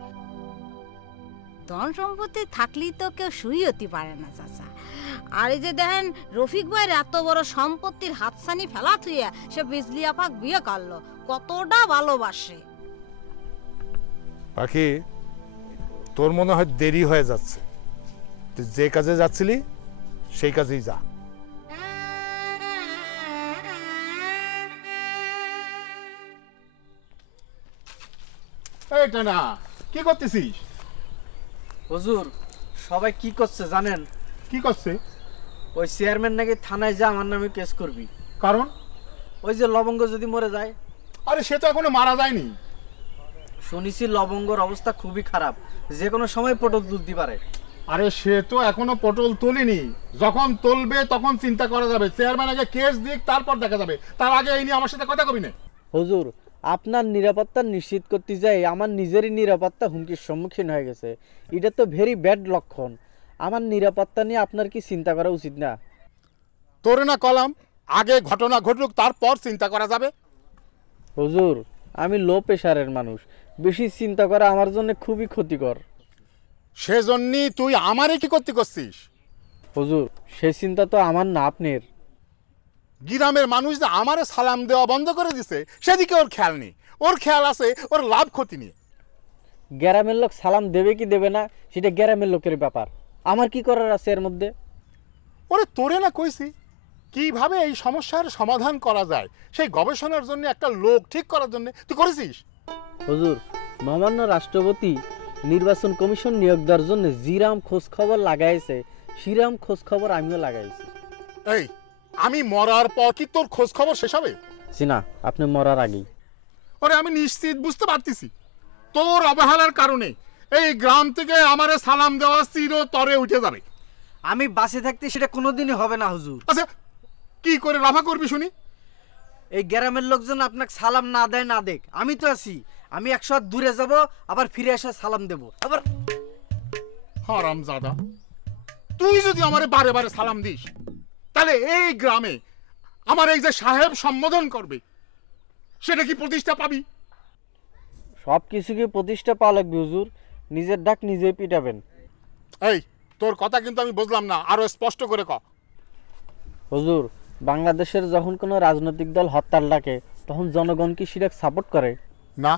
ধন সম্পত্তি থাকলেই তো কেউ সুই হতে পারে না চাচা। আর এই যে দেখেন রফিক ভাইয়ের এত বড় সম্পত্তির হাতছানি ফেলা থুইয়া সে বিজলি আপাক বিয়ে করলো, কতটা ভালোবাসে। পাখি, তোর মনে হয় দেরি হয়ে যাচ্ছে, তুই যে কাজে যাচ্ছিলি সেই কাজেই যা। টানা কি করতেছিস? হুজুর সবাই কি করছে জানেন? কি করছে? ওই চেয়ারম্যান নাকি থানায় যা আমার নামে কেস করবি। কারণ? ওই যে লবঙ্গ যদি মরে যায়। আরে সে তো এখনো মারা যায়নি। শুনেছি লবঙ্গর অবস্থা খুবই খারাপ, যে কোনো সময় পটল তুলতে পারে। আরে সে তো এখনো পটল তোলেনি, যখন তুলবে তখন চিন্তা করা যাবে। চেয়ারম্যান আগে কেস দিক, তারপর দেখা যাবে। তার আগে এই নিয়ে আমার সাথে কথা কবি না। হুজুর আপনার নিরাপত্তা নিশ্চিত করতে যাই আমার নিজেরই নিরাপত্তা হুমকির সম্মুখীন হয়ে গেছে। এটা তো ভেরি ব্যাড লক্ষণ। আমার নিরাপত্তা নিয়ে আপনার কি চিন্তা করা উচিত না? তোরে না কলাম আগে ঘটনা ঘটুক, তারপর চিন্তা করা যাবে। হুজুর আমি লো প্রেশারের মানুষ, বেশি চিন্তা করা আমার জন্য খুবই ক্ষতিকর। সেজন্যই তুই আমারে কি করতে করছিস? হুজুর সে চিন্তা তো আমার না, আপনার। গ্রামের মানুষ যে আমারে সালাম দেওয়া বন্ধ করে দিছে সেদিকে ওর খেয়াল নেই। ওর খেয়াল আছে ওর লাভ ক্ষতি নিয়ে। গ্রামের লোক সালাম দেবে কি দেবে না সেটা গ্রামের লোকের ব্যাপার, আমার কি করার আছে এর মধ্যে? ওরে তোরে না কইছি কিভাবে এই সমস্যার সমাধান করা যায় সেই গবেষণার জন্য একটা লোক ঠিক করার জন্য, তুই করেছিস? হুজুর মহামান্য রাষ্ট্রপতি নির্বাচন কমিশন নিয়োগ দেওয়ার জন্য জিরাম খোঁজ খবর লাগাইছে, সিরাম খোঁজ খবর আমিও লাগাইছি। এই আমি মরার পর কি তোর খোঁজ খবর শেষ হবে? জি না, আপনি মরার আগেই। ওরে আমি নিশ্চিত বুঝতে পারতেছি তোর অবহেলার কারণে এই গ্রাম থেকে আমারে সালাম দেওয়া চিরতরে উঠে যাবে। আমি বাসে থাকতে সেটা কোনোদিনই হবে না হুজুর। আচ্ছা কি করে রফা করবি শুনি? এই গ্রামের লোকজন আপনাকে সালাম না দেয় না দেখ, আমি তো আছি। আমি 100 হাত দূরে যাব, আবার ফিরে এসে সালাম দেব। আবার হারামজাদা, তুই যদি আমারে বারে বারে সালাম দিস তাহলে এই গ্রামে আমার এই যে সাহেব সম্বোধন করবে সেটা কি প্রতিষ্ঠা পাবি? সব কিছুকে প্রতিষ্ঠা পাওয়া লাগবে হুজুর, নিজের ডাক নিজেই পিটাবেন। এই তোর কথা কিন্তু আমি বুঝলাম না, আরো স্পষ্ট করে ক। হুজুর বাংলাদেশের যখন কোনো রাজনৈতিক দল হরতাল ডাকে তখন জনগণ কি সেটা সাপোর্ট করে না?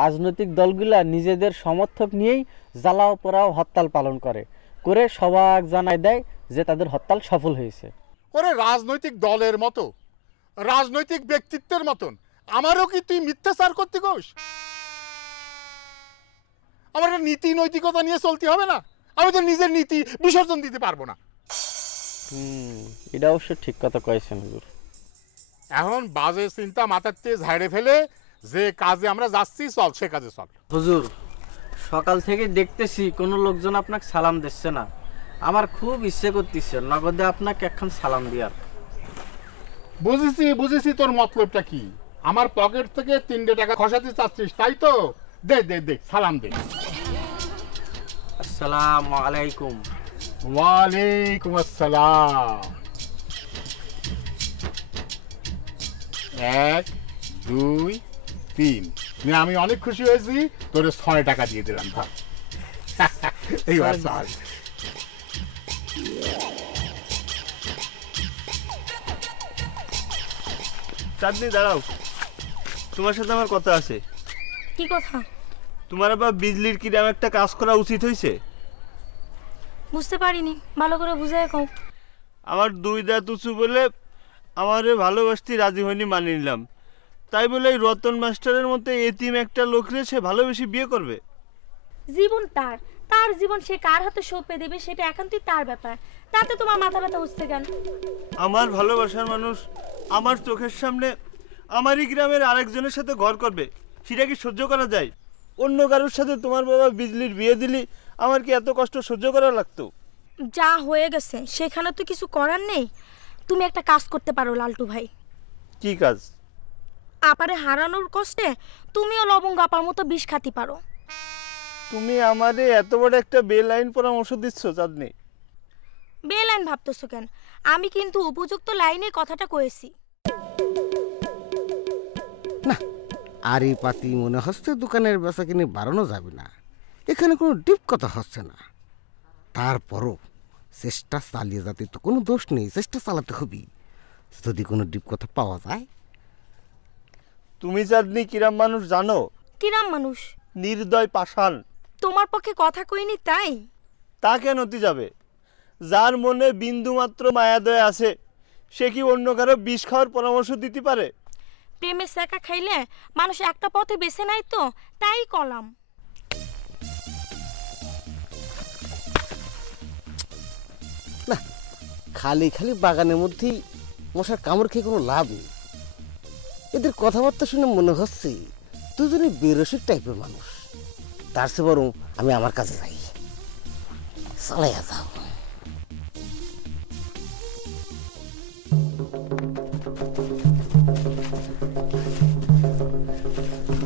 রাজনৈতিক দলগুলা নিজেদের সমর্থক নিয়েই জ্বালাও পোড়াও হরতাল পালন করে করে সবাক জানায় দেয় যে তাদের হরতাল সফল হয়েছে। ওরে রাজনৈতিক দলের মতো রাজনৈতিক ব্যক্তিত্বের মতন আমারও কি তুই মিথ্যাচার করতে কোস? আমার নীতি নৈতিকতা নিয়ে চলতে হবে না? আমি তো নিজের নীতি বিসর্জন দিতে পারবো না। এটা অবশ্য ঠিক কথা কয়েছেন হুজুর। এখন বাজে চিন্তা মাথাতে ঝাড়ে ফেলে যে কাজে আমরা যাচ্ছি চল সে কাজে চল। হুজুর সকাল থেকে দেখতেছি কোনো লোকজন আপনাকে সালাম দিচ্ছে না, আমার খুব ইচ্ছে করতেছে নগদে আপনাকে একখান সালাম দিয়ার। বুঝেছি তোর মতলবটা কি। আমার পকেট থেকে 3 টাকা খসাতে চাচ্ছিস তাই তো? দে দে দে সালাম দে। আসসালামু আলাইকুম। ওয়ালাইকুম আসসালাম। 1 2 3। আমি অনেক খুশি হয়েছি, তোরে 6 টাকা দিয়ে দিলাম। ভাই এইবার চল। চাঁদনি দাঁড়াও, তোমার সাথে আমার কথা আছে। কি কথা? তোমার আবার বিজলির কিরাম একটা কাজ করা উচিত হয়েছে। বুঝতে পারিনি, ভালো করে বুঝাই কও। আমার 2 দাঁত উঁচু বলে আমারে ভালোবাসতে রাজি হয়নি, মানি নিলাম। তাই বলে এই রতন মাস্টারের মতো এতিম একটা লোকরে সে ভালোবেসে বিয়ে করবে? জীবন তার, তার জীবন সে কার হাতে সঁপে দেবে সেটা একান্তই তার ব্যাপার। তাতে তোমার মাথা ব্যথা হচ্ছে কেন? আমার ভালোবাসার মানুষ আমার চোখের সামনে আমারই গ্রামের আরেকজনের সাথে ঘর করবে, সেটা কি সহ্য করা যায়? অন্য কারোর সাথে তোমার বাবা বিজলির বিয়ে দিলি আমার কি এত কষ্ট সহ্য করা লাগতো? যা হয়ে গেছে সেখানে তো কিছু করার নেই। তুমি একটা কাজ করতে পারো লালটু ভাই। কি কাজ? আপারে হারানোর কষ্টে তুমিও লবঙ্গ আপার মতো বিষ খাতি পারো। তুমি আমারে এত বড় একটা বেলাইন পরামর্শ দিচ্ছ চাঁদনি? বেলাইন ভাবতেছো কেন? আমি কিন্তু উপযুক্ত লাইনে কথাটা কয়েছি। না আর এই পাতি মনে হচ্ছে দোকানের বেচা কিনে বাড়ানো যাবে না, এখানে কোনো ডিপ কথা হচ্ছে না। তারপরও চেষ্টা চালিয়ে যাতে তো কোনো দোষ নেই, চেষ্টা চালাতে হবে যদি কোনো ডিপ কথা পাওয়া যায়। তুমি চাঁদনি কিরাম মানুষ জানো? কিরাম মানুষ? নির্দয় পাষাণ। তোমার পক্ষে কথা কইনি তাই? তা কেন হতে যাবে? যার মনে বিন্দু মাত্র মায়াদয় আছে সে কি অন্য কারো বিষ খাওয়ার পরামর্শ দিতে পারে? প্রেমের শেখা খাইলে মানুষ একটা পথে বেছে নাই তো, তাই কলাম। না, খালি খালি বাগানের মধ্যেই মশার কামড় খেয়ে কোনো লাভ নেই। এদের কথাবার্তা শুনে মনে হচ্ছে দুজনে বেরসিক টাইপের মানুষ। তার চেয়ে বরং আমি আমার কাছে যাই। চালাইয়া যাও।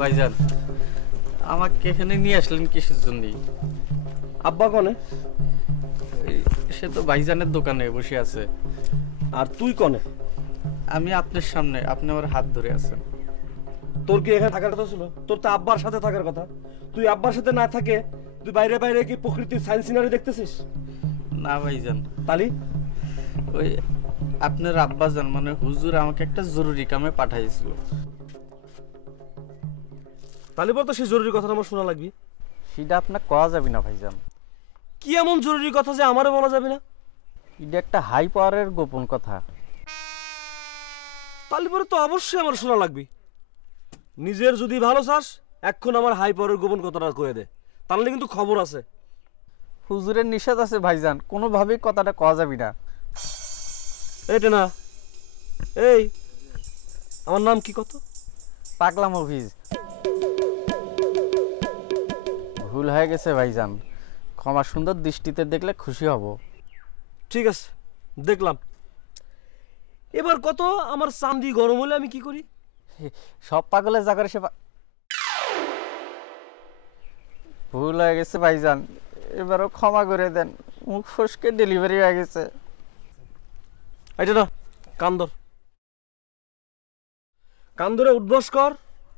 ভাইজান, আমাকে এখানে নিয়ে আসলেন কিসের জন্য? আব্বা কনে? সে তো ভাইজানের দোকানে বসে আছে। আর তুই কনে? আমি আপনার সামনে, আপনি আমার হাত ধরে আছেন। তোর কি এখানে থাকার কথা ছিল? তোর তো আব্বার সাথে থাকার কথা। তুই আব্বার সাথে না থাকে তুই বাইরে বাইরে কি প্রকৃতির সায়েন্স সিনারি দেখতেছিস? না ভাইজান। তালি ওই আপনার আব্বাজান মানে হুজুর আমাকে একটা জরুরি কামে পাঠাইছিল। তালি বলতো সেই জরুরি কথাটা আমার শোনা লাগবে। সেটা আপনার কওয়া যাবে না ভাইজান। কি এমন জরুরি কথা যে আমারও বলা যাবে না? এটা একটা হাই পাওয়ারের গোপন কথা। তালি পরে তো অবশ্যই আমার শোনা লাগবে। নিজের যদি ভালো চাস এখন আমার হাই পাওয়ারের গোপন কথাটা কয়ে দে, তাহলে কিন্তু খবর আছে। হুজুরের নিষেধ আছে ভাইজান, কোনোভাবেই কথাটা কওয়া যাবে না। এইটা না, এই আমার নাম কি কত? পাগলা মুভিজ। ভুল হয়ে গেছে ভাইজান, ক্ষমা সুন্দর দৃষ্টিতে দেখলে খুশি হব। ঠিক আছে, দেখলাম। এবার কত আমার চান্দি গরম হলে আমি কি করি? সব পাগলের যা করে সে ভুল হয়ে গেছে ভাইজান, এবারও ক্ষমা করে দেন। মুখ ফসকে ডেলিভারি হয়ে গেছে। এটা না, কান্দর কান্দরে উদ্বাস কর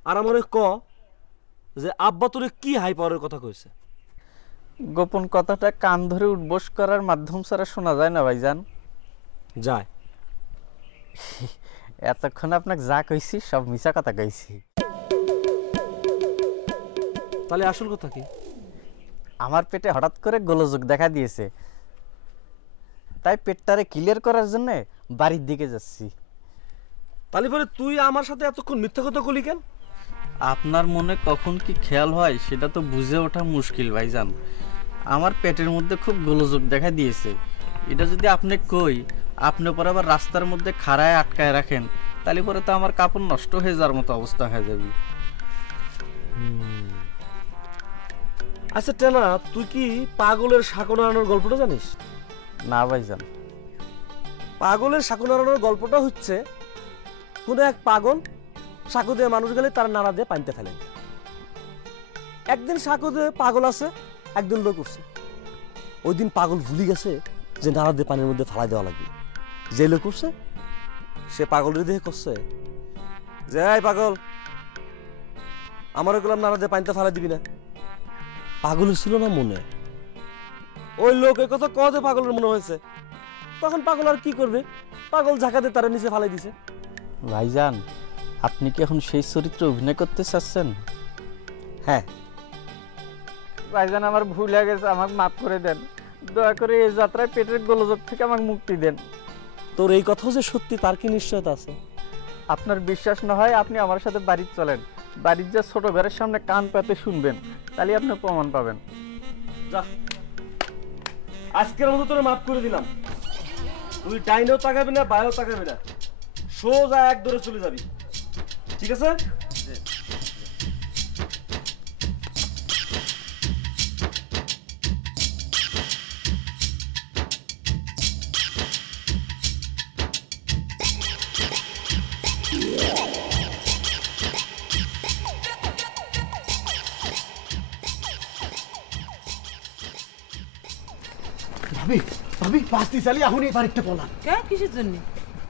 আর আমার ক যে আব্বা তোরে কি হাই পাওয়ারের কথা কইছে। গোপন কথাটা কান ধরে উদ্বোস করার মাধ্যম ছাড়া শোনা যায় না ভাইজান। যায়। এতক্ষণ আপনাকে যা কইছি সব মিছা কথা কইছি। তাহলে আসল কথা কি? আমার পেটে হঠাৎ করে গোলযোগ দেখা দিয়েছে, তাই পেটটারে ক্লিয়ার করার জন্য বাড়ির দিকে যাচ্ছি। তাহলে পরে তুই আমার সাথে এতক্ষণ মিথ্যা কথা কলি কেন? আপনার মনে কখন কি খেয়াল হয় সেটা তো বুঝে ওঠা মুশকিল ভাইজান। আমার পেটের মধ্যে খুব গোলযোগ দেখা দিয়েছে। এটা যদি আপনি কই, আপনি পরে আবার রাস্তার মধ্যে খাড়ায় আটকায় রাখেন, তাহলে পরে তো আমার কাপড় নষ্ট হয়ে যাওয়ার মতো অবস্থা হয়ে যাবে। আচ্ছা টেনা, তুই কি পাগলের শাকন আনানোর গল্পটা জানিস? না ভাইজান। পাগলের শাকন আনানোর গল্পটা হচ্ছে কোন এক পাগল সাঁকো দিয়ে মানুষ গেলে তার নাড়া দিয়ে পানিতে ফেলেন। একদিন সাঁকো দিয়ে পাগল আছে, একদিন লোক উঠছে। ওই দিন পাগল ভুলে গেছে যে নাড়া দিয়ে পানির মধ্যে ফেলাই দেওয়া লাগবে। যে লোক উঠছে সে পাগলের দিয়ে করছে যে এই পাগল, আমার গোলাম নাড়া দিয়ে পানিতে ফেলাই দিবি না। পাগলের ছিল না মনে, ওই লোক এই কথা কতে পাগলের মনে হয়েছে। তখন পাগল আর কি করবে, পাগল ঝাঁকা দিয়ে তারা নিচে ফালাই দিছে। ভাইজান, আপনি কি এখন সেই চরিত্রে অভিনয় করতে চাচ্ছেন? হ্যাঁ ভাইজান, আমার ভুল হয়ে গেছে, আমাকে মাফ করে দেন। দয়া করে এই যাত্রায় পেটের গোলযোগ থেকে আমাকে মুক্তি দেন। তোর এই কথা যে সত্যি তার কি নিশ্চয়তা আছে? আপনার বিশ্বাস না হয় আপনি আমার সাথে বাড়ি চলেন। বাড়ির যে ছোট ঘরের সামনে কান পাতে শুনবেন, তাহলে আপনি প্রমাণ পাবেন। যা, আজকের মতো তোরে মাফ করে দিলাম। তুই ডাইনেও তাকাবি না, বায়েও তাকাবি না, সোজা এক দৌড়ে চলে যাবি, ঠিক আছে? ভাবি ভাবি পাঁচটি চালি এখন এই বাড়িতে পলান। কে কিসের জন্য?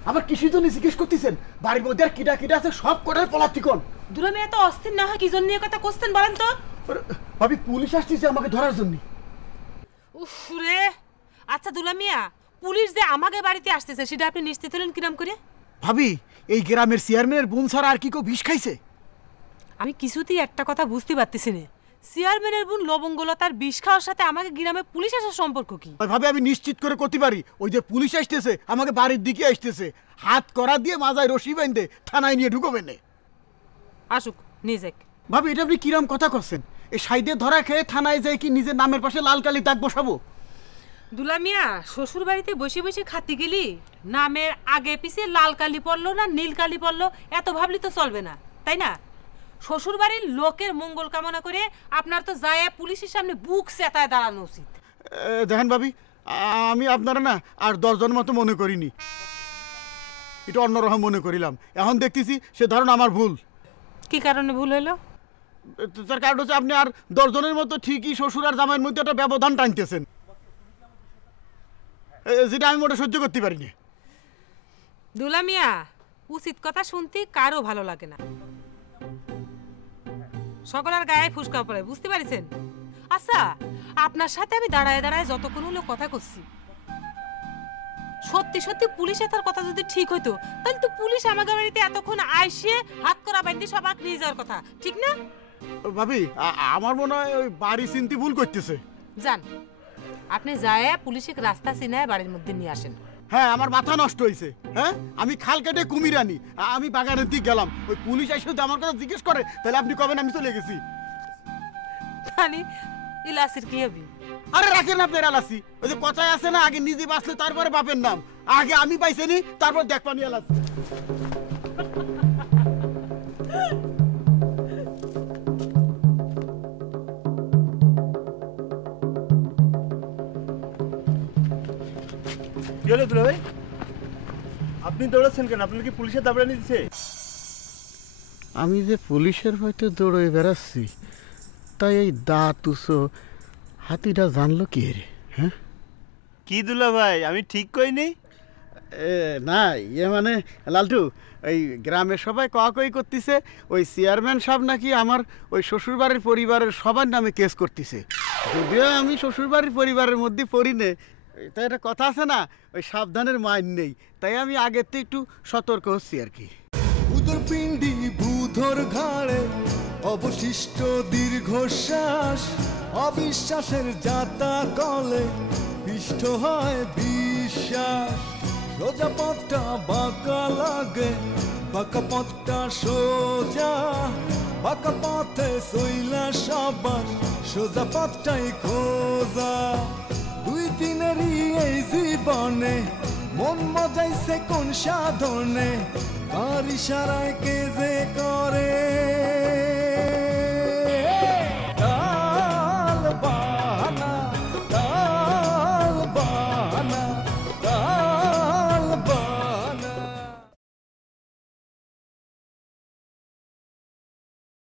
আবার কিসের জন্য জিজ্ঞেস করতেছেন? বাড়ির মধ্যে আর কিটা কিটা আছে সব কটার পলার ঠিকন। দুলামি এত অস্থির না হয় কি জন্য কথা কোশ্চেন বলেন তো? ভাবি পুলিশ আসতেছে আমাকে ধরার জন্য। উফ রে, আচ্ছা দুলামিয়া, পুলিশ যে আমাকে বাড়িতে আসতেছে সেটা আপনি নিশ্চিত হলেন কিরাম করে? ভাবি, এই গ্রামের চেয়ারম্যানের বোন ছাড়া আর কি কেউ বিষ খাইছে? আমি কিছুতেই একটা কথা বুঝতে পারতেছি না, চেয়ারম্যানের বোন লবঙ্গলতার বিষ খাওয়ার সাথে আমাকে গ্রামে পুলিশ আসার সম্পর্ক কি? ভাবে আমি নিশ্চিত করে করতে পারি, ওই যে পুলিশ আসতেছে আমাকে বাড়ির দিকে আসতেছে, হাত করা দিয়ে মাজায় রশি বেঁধে থানায় নিয়ে ঢুকবে না। আসুক নিজে। ভাবি এটা আপনি কিরম কথা করছেন? এই সাইডে ধরা খেয়ে থানায় যায় কি নিজের নামের পাশে লাল কালি দাগ বসাবো? দুলা মিয়া, শ্বশুর বাড়িতে বসে বসে খাতে গেলি নামের আগে পিছে লাল কালি পড়লো না নীল কালি পড়লো এত ভাবলি তো চলবে না, তাই না? শ্বশুর বাড়ির লোকের মঙ্গল কামনা করে আপনার তো যায় পুলিশের সামনে বুক চেতায় দাঁড়ানো উচিত। দেখেন ভাবি, আমি আপনারা না আর 10 জন মতো মনে করিনি, এটা অন্যরকম মনে করিলাম। এখন দেখতেছি সে ধারণা আমার ভুল। কি কারণে ভুল হলো? তার কারণ হচ্ছে আপনি আর 10 জনের মতো ঠিকই শ্বশুর আর জামাইয়ের মধ্যে একটা ব্যবধান টানতেছেন, যেটা আমি মোটা সহ্য করতে পারিনি। দুলা মিয়া, উচিত কথা শুনতে কারো ভালো লাগে না, সকলের গায়ে ফুসকা পড়ে, বুঝতে পারছেন? আচ্ছা, আপনার সাথে আমি দাঁড়ায় দাঁড়ায় যতক্ষণ হলো কথা করছি, সত্যি সত্যি পুলিশে তার কথা যদি ঠিক হইতো তাহলে তো পুলিশ আমাদের বাড়িতে এতক্ষণ আইসে হাত করা বাইন্ধে সবাক নিয়ে যাওয়ার কথা, ঠিক না? ভাবি আমার মনে হয় ওই বাড়ি চিনতে ভুল করতেছে। যান, আপনি যায় পুলিশের রাস্তা চিনায় বাড়ির মধ্যে নিয়ে আসেন। হ্যাঁ, আমার মাথা নষ্ট হয়েছে। হ্যাঁ, আমি খাল কেটে কুমির আনি, আমি বাগানের দিকে গেলাম, ওই পুলিশ এসে যদি আমার কথা জিজ্ঞেস করে তাহলে আপনি কবেন আমি চলে গেছি। খালি ইলাসির কি হবে? আরে রাখেন আপনার এলাসি, ওই যে কথায় আছে না, আগে নিজে বাঁচলে তারপরে বাপের নাম। আগে আমি পাইছেনি, তারপর দেখ পানি এলাসি। কি হলো দুলা ভাই, আপনি দৌড়াচ্ছেন কেন? আপনার কি পুলিশের দাবড়ানি দিচ্ছে? আমি যে পুলিশের হয়তো দৌড়ে বেড়াচ্ছি, তাই এই দাঁত উঁচো হাতিটা জানলো কি রে? হ্যাঁ কি দুলা ভাই, আমি ঠিক কইনি? না, ইয়ে মানে লালটু, ওই গ্রামের সবাই কই করতেছে ওই চেয়ারম্যান সাহেব নাকি আমার ওই শ্বশুরবাড়ির পরিবারের সবার নামে কেস করতেছে। যদিও আমি শ্বশুরবাড়ির পরিবারের মধ্যে পড়ি নে, তাই একটা কথা আছে না, ওই সাবধানের মাইন নেই, তাই আমি আগের থেকে একটু সতর্ক হচ্ছি আর কি। উদর পিণ্ডি বুধর ঘাড়ে অবশিষ্ট দীর্ঘশ্বাস, অবিশ্বাসের যাতা কলে পিষ্ট হয় বিশ্বাস। সোজা পথটা বাঁকা লাগে, বাঁকা পথটা সোজা, বাঁকা পথে সইলা সবার সোজা পথটাই খোঁজা। 2-3 এই জীবনে মন মজাইছে কোন সাধনে, কার ইশারায় কে যে করে